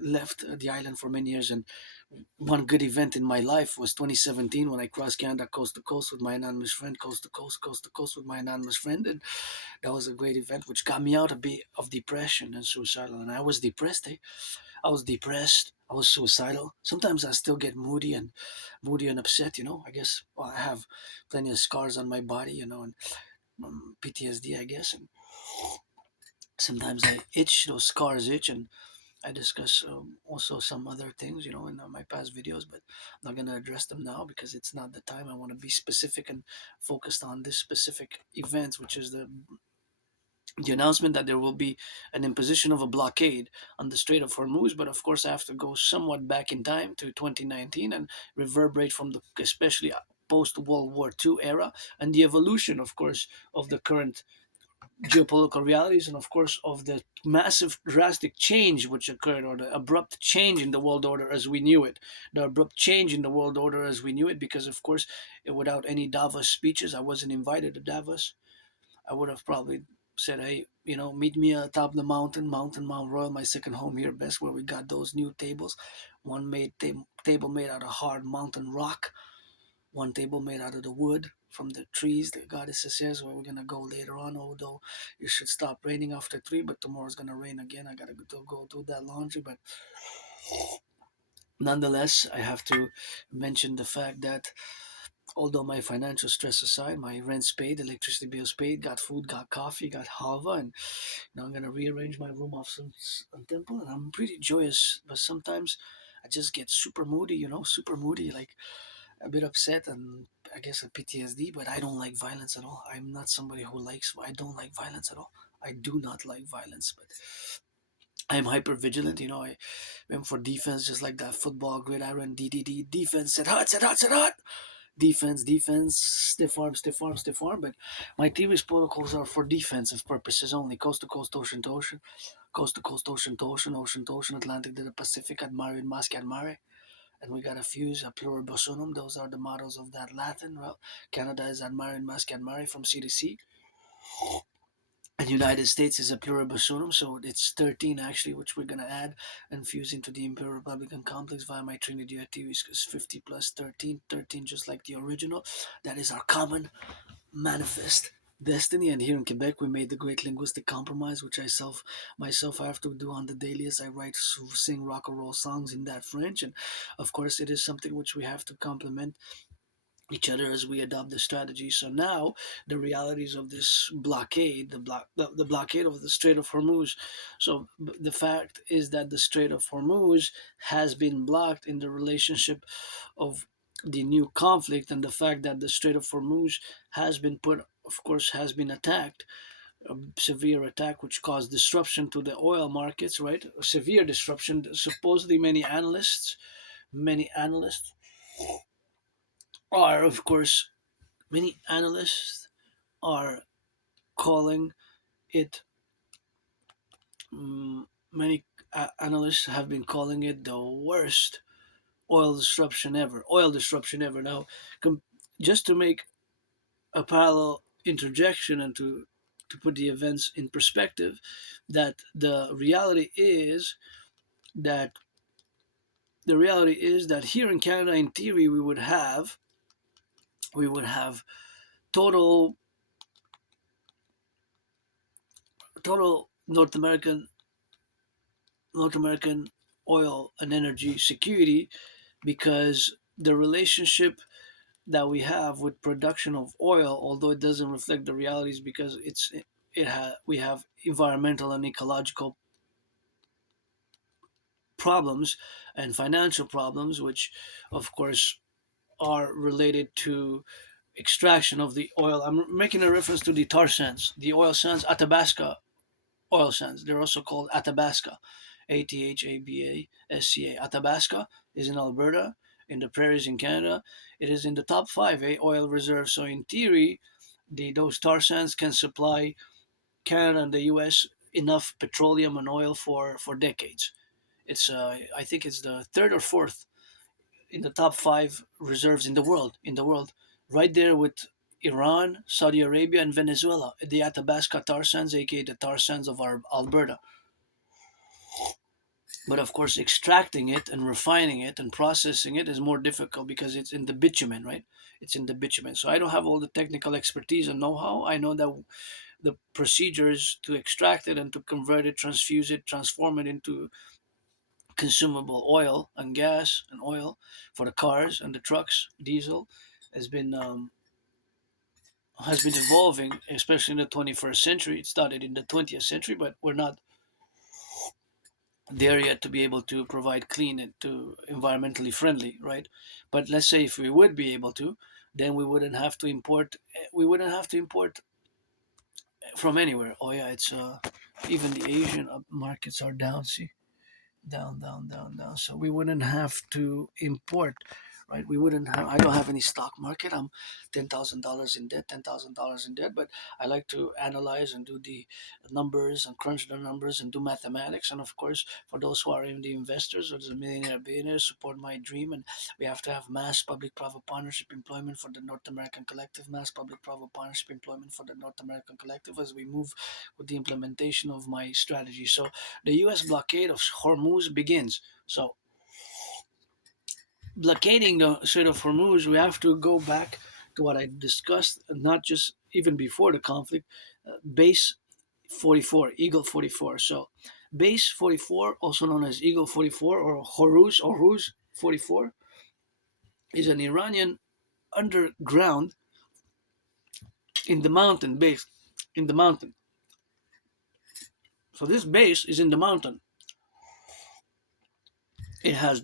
left the island for many years. And one good event in my life was 2017 when I crossed Canada coast to coast with my anonymous friend, coast to coast with my anonymous friend, and that was a great event which got me out a bit of depression and suicidal. And I was depressed. I was depressed. I was suicidal. Sometimes I still get moody and upset. I guess I have plenty of scars on my body. And PTSD, I guess. And sometimes I itch. Those scars itch, and I discuss also some other things, in my past videos, but I'm not going to address them now because it's not the time. I want to be specific and focused on this specific event, which is the announcement that there will be an imposition of a blockade on the Strait of Hormuz. But of course, I have to go somewhat back in time to 2019 and reverberate from the especially post World War II era and the evolution, of course, of the current geopolitical realities and of course of the massive drastic change which occurred, or the abrupt change in the world order as we knew it, because of course without any Davos speeches, I wasn't invited to Davos. I would have probably said, hey, meet me atop the Mount Royal, my second home here, best, where we got those new tables. One table made out of hard mountain rock, one table made out of the wood from the trees. The goddess says where we're gonna go later on. Although it should stop raining after 3, but tomorrow's gonna rain again. I gotta go do that laundry. But nonetheless, I have to mention the fact that although my financial stress aside, my rent's paid, electricity bills paid, got food, got coffee, got halva, and now I'm gonna rearrange my room off some temple, and I'm pretty joyous. But sometimes I just get super moody, super moody. Like a bit upset and I guess a PTSD. But I don't like violence at all. I'm not somebody who likes. I don't like violence at all. I do not like violence, but I'm hyper vigilant. I'm for defense, just like that football gridiron. DDD defense. Sit hot. Sit hot. Sit hot. Defense, defense, stiff arm, stiff arm, stiff arm. But my theory's protocols are for defensive purposes only. Coast to coast, ocean to ocean, coast to coast, ocean to ocean, ocean to ocean, Atlantic to the Pacific, admire in masque admire. And we gotta fuse a pluribus unum. Those are the mottos of that Latin. Well, Canada is admire in masque admire from sea to sea. And United States is a pluribus unum, so it's 13 actually, which we're gonna add and fuse into the Imperial Republican complex via my Trinity theories, because 50 plus 13, 13 just like the original. That is our common manifest destiny. And here in Quebec, we made the great linguistic compromise, which myself I have to do on the daily as I write, sing rock and roll songs in that French. And of course, it is something which we have to complement each other as we adopt the strategy. So now the realities of this blockade, the blockade of the Strait of Hormuz. So the fact is that the Strait of Hormuz has been blocked in the relationship of the new conflict, and the fact that the Strait of Hormuz has been put, of course, has been attacked, a severe attack which caused disruption to the oil markets, right? A severe disruption. Supposedly, many analysts are, of course, many analysts are calling it. Many analysts have been calling it the worst oil disruption ever. Oil disruption ever. Now, com- just to make a parallel interjection and to put the events in perspective, that that the reality is that here in Canada, in theory, we would have total total North American oil and energy security, because the relationship that we have with production of oil, although it doesn't reflect the realities, because we have environmental and ecological problems and financial problems, which of course are related to extraction of the oil. I'm making a reference to the tar sands, the oil sands, Athabasca oil sands. They're also called Athabasca, Athabasca. Athabasca is in Alberta, in the prairies in Canada. It is in the top five oil reserves. So in theory, those tar sands can supply Canada and the U.S. enough petroleum and oil for decades. It's I think it's the third or fourth in the top five reserves in the world. Right there with Iran, Saudi Arabia, and Venezuela. The Athabasca tar sands, aka the tar sands of our Alberta. But of course, extracting it and refining it and processing it is more difficult because it's in the bitumen, right? It's in the bitumen. So I don't have all the technical expertise and know-how. I know that the procedures to extract it and to convert it, transfuse it, transform it into consumable oil and gas and oil for the cars and the trucks, diesel, has been um, has been evolving, especially in the 21st century. It started in the 20th century, but we're not there yet to be able to provide clean and to environmentally friendly, right? But let's say if we would be able to, then we wouldn't have to import. We wouldn't have to import from anywhere. Oh yeah, it's even the Asian markets are down. See, down, down, down, down. So we wouldn't have to import, right? We wouldn't have. I don't have any stock market. I'm $10,000 in debt. $10,000 in debt. But I like to analyze and do the numbers and crunch the numbers and do mathematics. And of course, for those who are in the investors or the millionaire billionaires, support my dream. And we have to have mass public-private partnership employment for the North American Collective, mass public-private partnership employment for the North American Collective as we move with the implementation of my strategy. So the U.S. blockade of Hormuz begins. So, blockading the Strait of Hormuz, we have to go back to what I discussed, not just even before the conflict, base 44, Eagle 44. So, base 44, also known as Eagle 44 or Horuz 44, is an Iranian underground in the mountain base, in the mountain. So, this base is in the mountain. It has,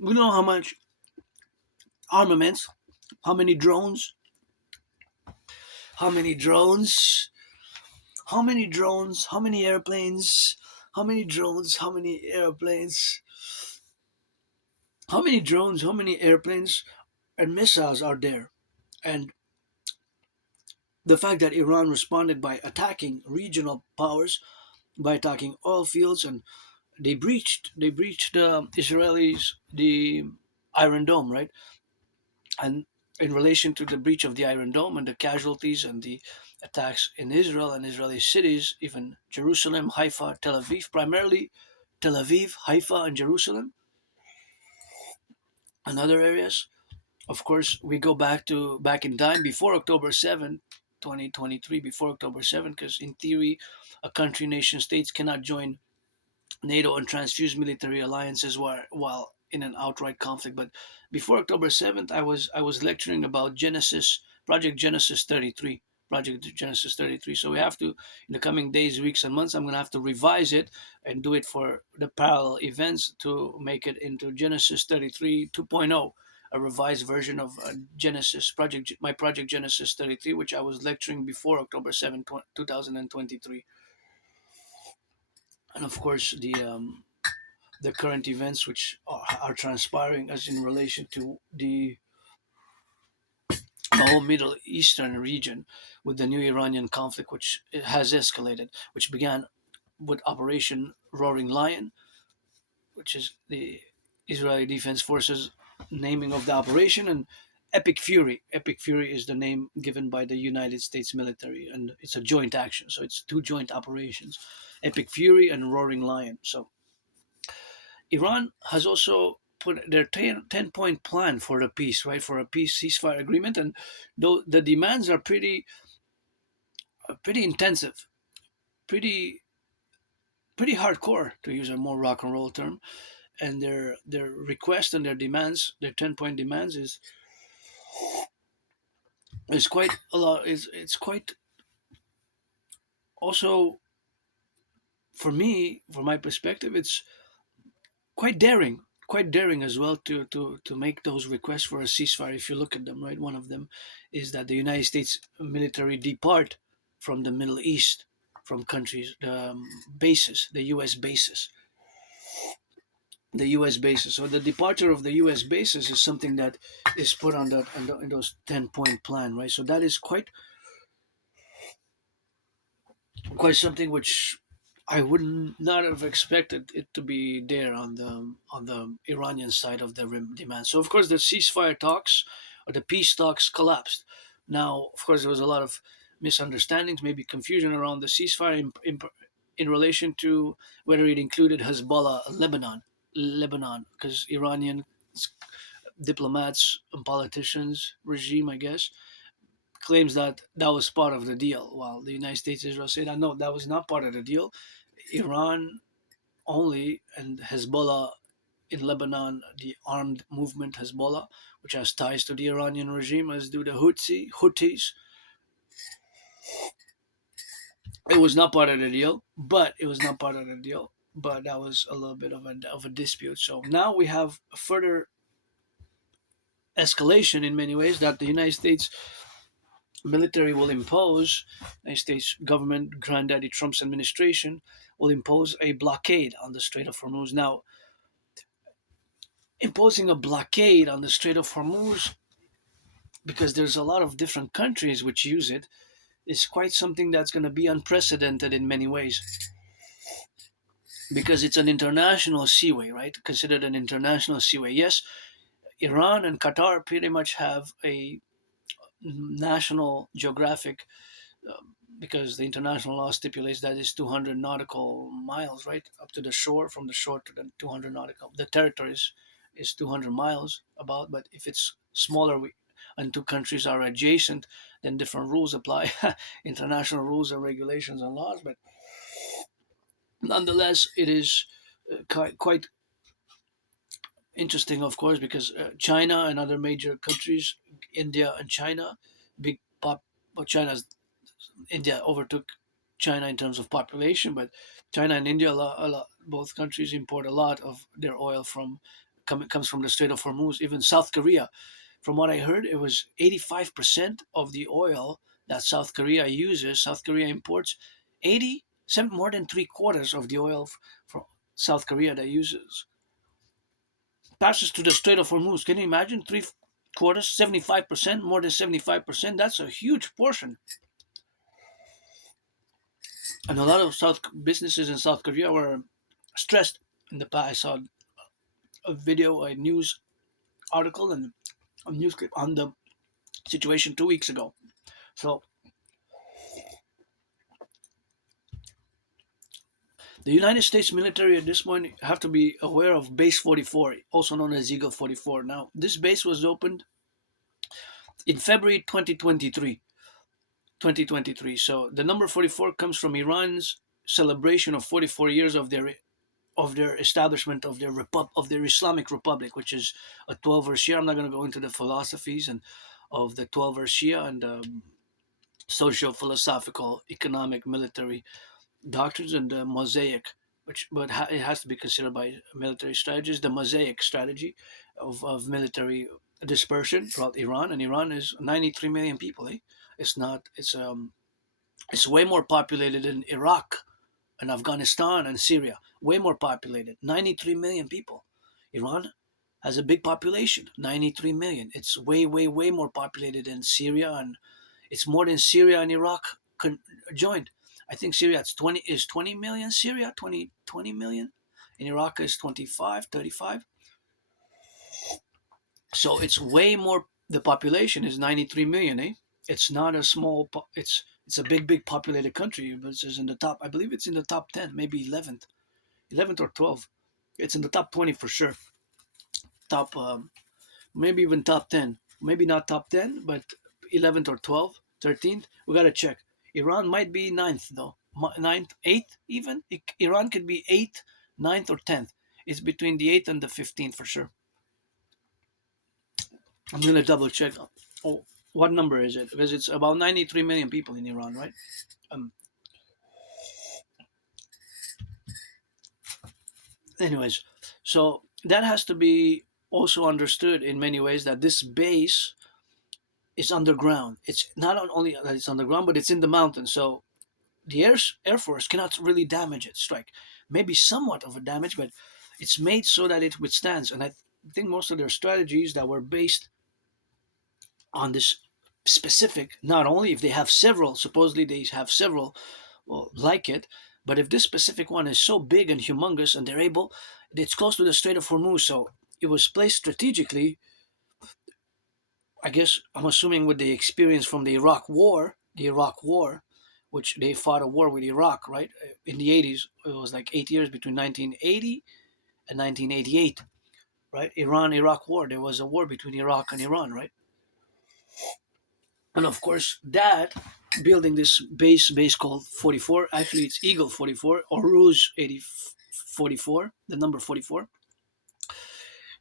we know how much armaments, how many drones, how many drones, how many drones, how many airplanes, how many drones, how many airplanes, how many drones, how many airplanes and missiles are there. And the fact that Iran responded by attacking regional powers, by attacking oil fields, and they breached the Israelis the Iron Dome, right? And in relation to the breach of the Iron Dome and the casualties and the attacks in Israel and Israeli cities, even Jerusalem, Haifa, Tel Aviv, primarily Tel Aviv, Haifa, and Jerusalem, and other areas. Of course, we go back in time before October 7th, 2023, before October 7th, because in theory, a country, nation, states cannot join NATO and transfuse military alliances while in an outright conflict. But before October 7th, I was lecturing about Genesis 33. Project Genesis 33. So we have to, in the coming days, weeks, and months, I'm going to have to revise it and do it for the parallel events to make it into Genesis 33 2.0, a revised version of my project Genesis 33, which I was lecturing before October 7th, 2023. And of course, the current events which are transpiring as in relation to the whole Middle Eastern region with the new Iranian conflict, which has escalated, which began with Operation Roaring Lion, which is the Israeli Defense Forces naming of the operation, and Epic Fury. Epic Fury is the name given by the United States military, and it's a joint action. So it's two joint operations, Epic Fury and Roaring Lion. So Iran has also put their 10-point plan for the peace, right? For a peace ceasefire agreement. And though the demands are pretty intensive, pretty pretty hardcore, to use a more rock and roll term. And their request and their demands, their 10-point demands, is quite a lot. It's quite also, for me, from my perspective, it's quite daring as well to make those requests for a ceasefire. If you look at them, right, one of them is that the United States military depart from the Middle East, from countries, the bases, the U.S. bases. So the departure of the U.S. bases is something that is put on that in those 10-point plan, right? So that is quite something which I would not have expected it to be there on the Iranian side of the demand. So of course the ceasefire talks or the peace talks collapsed. Now, of course, there was a lot of misunderstandings, maybe confusion around the ceasefire in relation to whether it included Hezbollah, Lebanon, because Iranian diplomats and politicians, regime, I guess, claims that that was part of the deal, while the United States, Israel said that no, that was not part of the deal. Iran only, and Hezbollah in Lebanon, the armed movement Hezbollah, which has ties to the Iranian regime, as do the Houthis. It was not part of the deal, but it was not part of the deal. But that was a little bit of a dispute. So now we have a further escalation in many ways that the United States military will impose, United States government, Granddaddy Trump's administration will impose a blockade on the Strait of Hormuz. Now, imposing a blockade on the Strait of Hormuz, because there's a lot of different countries which use it, is quite something that's going to be unprecedented in many ways, because it's an international seaway, right? Considered an international seaway. Yes, Iran and Qatar pretty much have a national geographic, because the international law stipulates that it's 200 nautical miles, right, up to the shore, from the shore to the 200 nautical. The territories is 200 miles about, but if it's smaller, and two countries are adjacent, then different rules apply, international rules and regulations and laws. But nonetheless, it is quite interesting, of course, because China and other major countries, India and China, big pop, well, India overtook China in terms of population, but China and India, both countries import a lot of their oil comes from the Strait of Hormuz. Even South Korea from what I heard, it was 85% of the oil that South Korea uses, South Korea imports, 80, more than three quarters of the oil from South Korea that uses passes to the Strait of Hormuz. Can you imagine? Three quarters, 75%, more than 75%. That's a huge portion. And a lot of South businesses in South Korea were stressed in the past. I saw a video, a news article, and a news clip on the situation 2 weeks ago. So the United States military at this point have to be aware of Base 44, also known as Eagle 44. Now, this base was opened in February 2023. So the number 44 comes from Iran's celebration of 44 years of their establishment of of their Islamic Republic, which is a 12-verse Shia. I'm not going to go into the philosophies and of the 12-verse Shia and socio-philosophical, economic, military doctrines and the mosaic, which it has to be considered by military strategists, the mosaic strategy of military dispersion throughout Iran. And Iran is 93 million people. It's not. It's way more populated than Iraq and Afghanistan and Syria. Way more populated. 93 million people. Iran has a big population. 93 million. It's way more populated than Syria, and it's more than Syria and Iraq joined. I think Syria is 20 million. Syria 20 million. In Iraq is 25, 35. So it's way more. The population is 93 million. It's not a small. It's a big populated country. But it's in the top. I believe it's in the top 10, maybe 11th or 12th. It's in the top 20 for sure. Top maybe even top 10. Maybe not top 10, but 11th or 12th, 13th. We gotta check. Iran might be ninth though. Ninth, eighth even. Iran could be eighth, ninth, or 10th. It's between the 8th and the 15th for sure. I'm gonna double check. Oh, what number is it? Because it's about 93 million people in Iran, right? Um. Anyways, so that has to be also understood in many ways that this base is underground. It's not only that it's underground, but it's in the mountains. So the Air Force cannot really damage it, strike. Maybe somewhat of a damage, but it's made so that it withstands. And I think most of their strategies that were based on this specific, not only if they have several, supposedly they have several, well, like it, but if this specific one is so big and humongous and they're able, it's close to the Strait of Hormuz, so it was placed strategically. I guess I'm assuming with the experience from the Iraq War, which they fought a war with Iraq, right? In the 80s, it was like 8 years between 1980 and 1988, right? Iran-Iraq War. There was a war between Iraq and Iran, right? And of course, that building this base called 44, actually it's Eagle 44 or Rouge 44, the number 44.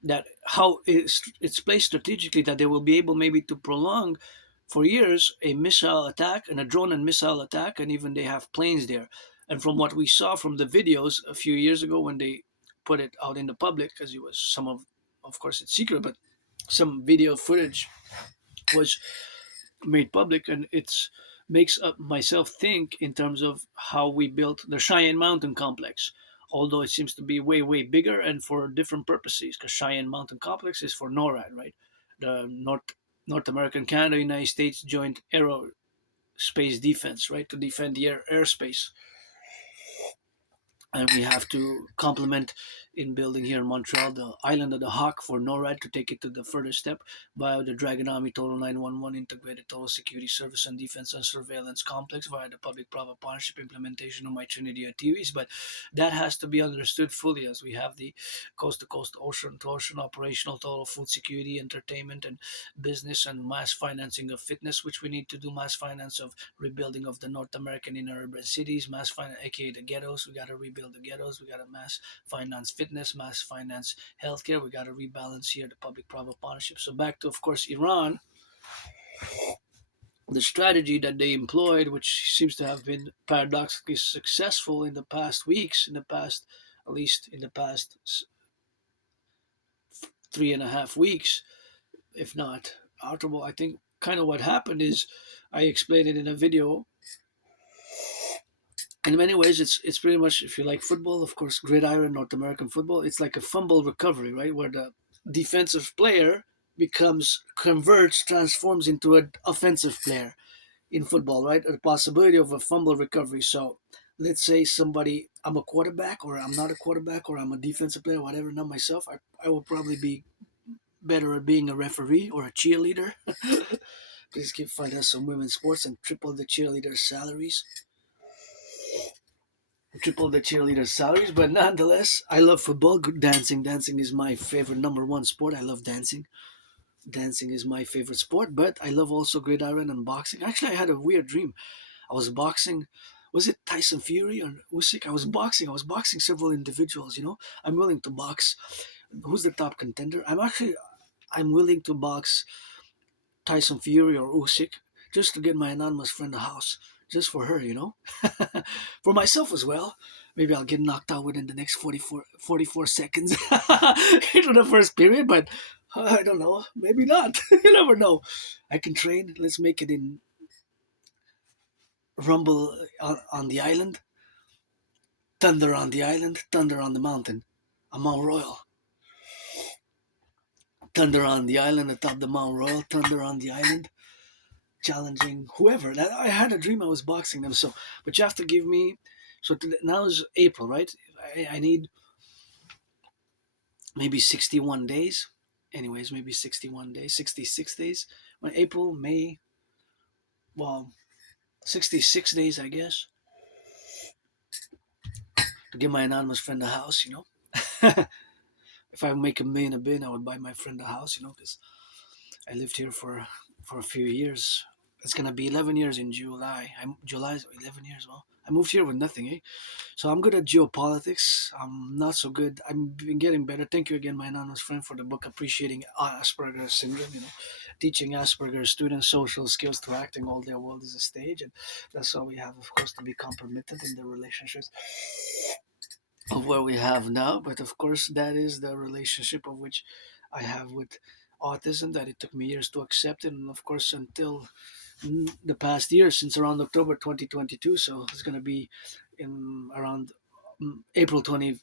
That how it's placed strategically that they will be able maybe to prolong for years a missile attack and a drone and missile attack, and even they have planes there. And from what we saw from the videos a few years ago when they put it out in the public, because it was of course it's secret, but some video footage was made public, and it's makes myself think in terms of how we built the Cheyenne Mountain Complex, although it seems to be way bigger and for different purposes. Because Cheyenne Mountain Complex is for NORAD, right? The North American Canada United States Joint Aerospace Defense, right, to defend the airspace. And we have to complement in building here in Montreal the Island of the Hawk for NORAD to take it to the further step via the Dragon Army Total 911 Integrated Total Security Service and Defense and Surveillance Complex via the Public-Private Partnership implementation of my Trinity activities. But that has to be understood fully as we have the coast-to-coast, ocean-to-ocean operational total food security, entertainment and business, and mass financing of fitness, which we need to do mass finance of rebuilding of the North American inner urban cities, mass finance, aka the ghettos. We got to rebuild the ghettos. We got to mass finance fitness, mass finance healthcare. We got to rebalance here the public-private partnership. So back to, of course, Iran, the strategy that they employed, which seems to have been paradoxically successful in the past weeks, at least in the past 3.5 weeks, if not outerable. I think kind of what happened is I explained it in a video. In many ways, it's pretty much, if you like football, of course, gridiron North American football. It's like a fumble recovery, right, where the defensive player becomes converts, transforms into an offensive player in football, right? The possibility of a fumble recovery. So let's say somebody, I'm a quarterback, or I'm not a quarterback, or I'm a defensive player, whatever. Not myself. I will probably be better at being a referee or a cheerleader. Please keep find us some women's sports and triple the cheerleaders' salaries. Triple the cheerleaders' salaries, but nonetheless, I love football. Good dancing. Dancing is my favorite number one sport. I love dancing. Dancing is my favorite sport, but I love also gridiron and boxing. Actually, I had a weird dream. I was boxing. Was it Tyson Fury or Usyk? I was boxing. I was boxing several individuals. I'm willing to box. Who's the top contender? I'm willing to box Tyson Fury or Usyk just to get my anonymous friend a house, just for her. For myself as well. Maybe I'll get knocked out within the next 44 seconds into the first period, but I don't know. Maybe not. You never know. I can train. Let's make it in Rumble on the island, Thunder on the island, Thunder on the mountain. I'm Mount Royal. Thunder on the island atop the Mount Royal, Thunder on the island, challenging whoever. I had a dream I was boxing them. So, but you have to give me. So now is April, right? I need maybe 61 days. Anyways, maybe 61 days, 66 days. When April, May, well, 66 days, I guess, to give my anonymous friend a house. If I make a bin, I would buy my friend a house, because I lived here for a few years. It's gonna be 11 years in July. July's 11 years. Well, I moved here with nothing, eh? So I'm good at geopolitics. I'm not so good. I've been getting better. Thank you again, my anonymous friend, for the book Appreciating Asperger's Syndrome. Teaching Asperger's students social skills to acting all their world is a stage, and that's all we have, of course, to be compromitted in the relationships of where we have now. But of course, that is the relationship of which I have with autism, that it took me years to accept it, and of course until the past year, since around October 2022. So it's going to be in around April 24th,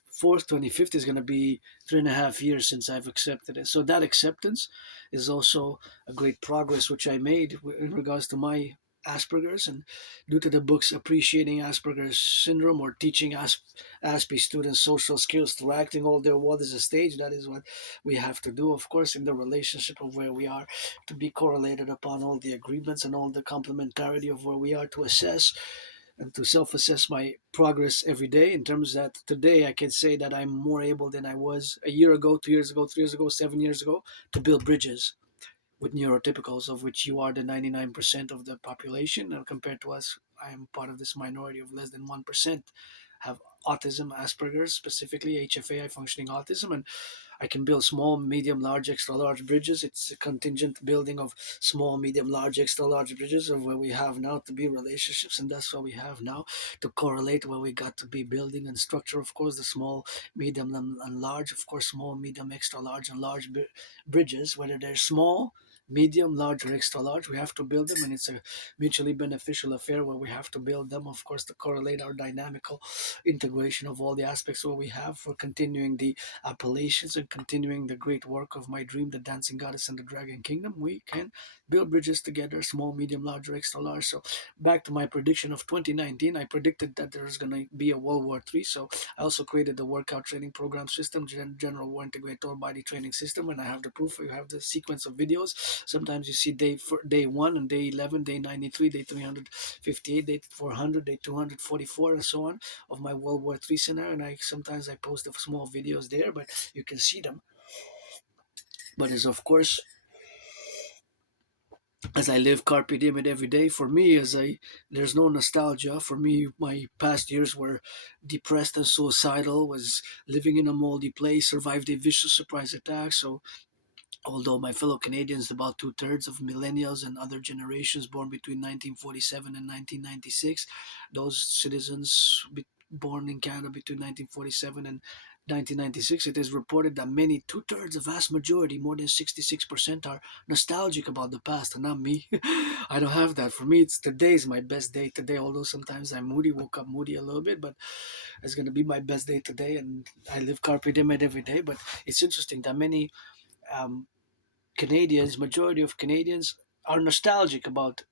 25th is going to be 3.5 years since I've accepted it. So that acceptance is also a great progress which I made in regards to my Asperger's, and due to the books Appreciating Asperger's Syndrome, or Teaching Aspie Students Social Skills Through Acting All Their World is a Stage. That is what we have to do, of course, in the relationship of where we are, to be correlated upon all the agreements and all the complementarity of where we are, to assess and to self-assess my progress every day, in terms that today I can say that I'm more able than I was a year ago, 2 years ago, 3 years ago, 7 years ago, to build bridges with neurotypicals, of which you are the 99% of the population, and compared to us, I am part of this minority of less than 1% have autism, Asperger's, specifically HFA, high functioning autism, and I can build small, medium, large, extra large bridges. It's a contingent building of small, medium, large, extra large bridges of where we have now to be relationships, and that's what we have now to correlate where we got to be building and structure. Of course, the small, medium, and large. Of course, small, medium, extra large, and large bridges. Whether they're small, medium, large, or extra large, we have to build them, and it's a mutually beneficial affair where we have to build them, of course, to correlate our dynamical integration of all the aspects what we have for continuing the appellations and continuing the great work of my dream, the dancing goddess and the dragon kingdom. We can build bridges together, small, medium, large, or extra large. So back to my prediction of 2019, I predicted that there's going to be a World War III. So I also created the workout training program system, General War Integrated Body Training System, and I have the proof. You have the sequence of videos. Sometimes you see day 1 and day 11, day 93, day 358, day 400, day 244, and so on, of my World War III scenario. And I post the small videos there, but you can see them. But as of course, as I live carpe diem it every day, for me, there's no nostalgia. For me, my past years were depressed and suicidal, was living in a moldy place, survived a vicious surprise attack. So although my fellow Canadians, about two-thirds of millennials and other generations born between 1947 and 1996, those citizens born in Canada between 1947 and 1996, it is reported that many, two-thirds, a vast majority, more than 66%, are nostalgic about the past, and not me. I don't have that. For me, it's today is my best day today, although sometimes I'm moody, woke up moody a little bit, but it's going to be my best day today, and I live carpe diem every day. But it's interesting that many um, Canadians, majority of Canadians, are nostalgic about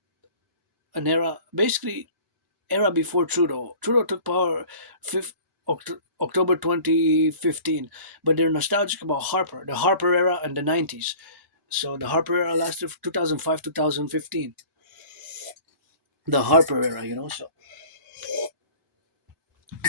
an era, basically era before Trudeau. Trudeau took power 5th October 2015, but they're nostalgic about Harper, the Harper era and the 90s. So the Harper era lasted from 2005 2015. The Harper era, So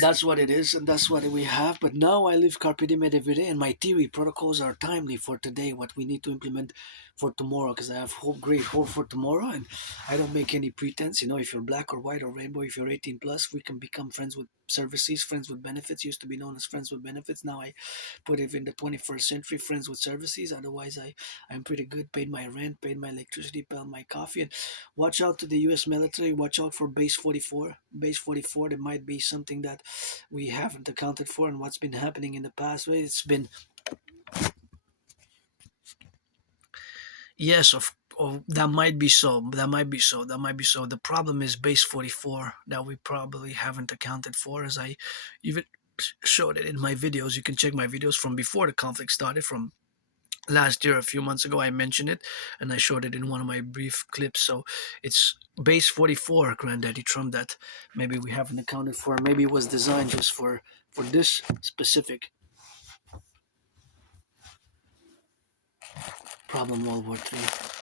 that's what it is, and that's what we have. But now I live carpe diem every day, and my theory protocols are timely for today. What we need to implement for tomorrow, because I have hope, great hope for tomorrow, and I don't make any pretense. If you're black or white or rainbow, if you're 18 plus, we can become friends with services, friends with benefits. Used to be known as friends with benefits. Now I put it in the 21st century, friends with services. Otherwise, I'm pretty good. Paid my rent, paid my electricity, paid my coffee, and watch out to the U.S. military. Watch out for Base 44. Base 44. There might be something that we haven't accounted for, and what's been happening in the past. Well, it's been yes, that might be so. That might be so. That might be so. The problem is Base 44 that we probably haven't accounted for, as I even showed it in my videos. You can check my videos from before the conflict started, from last year, a few months ago. I mentioned it, and I showed it in one of my brief clips. So it's Base 44, Granddaddy Trump, that maybe we haven't accounted for. Maybe it was designed just for this specific problem, World War III.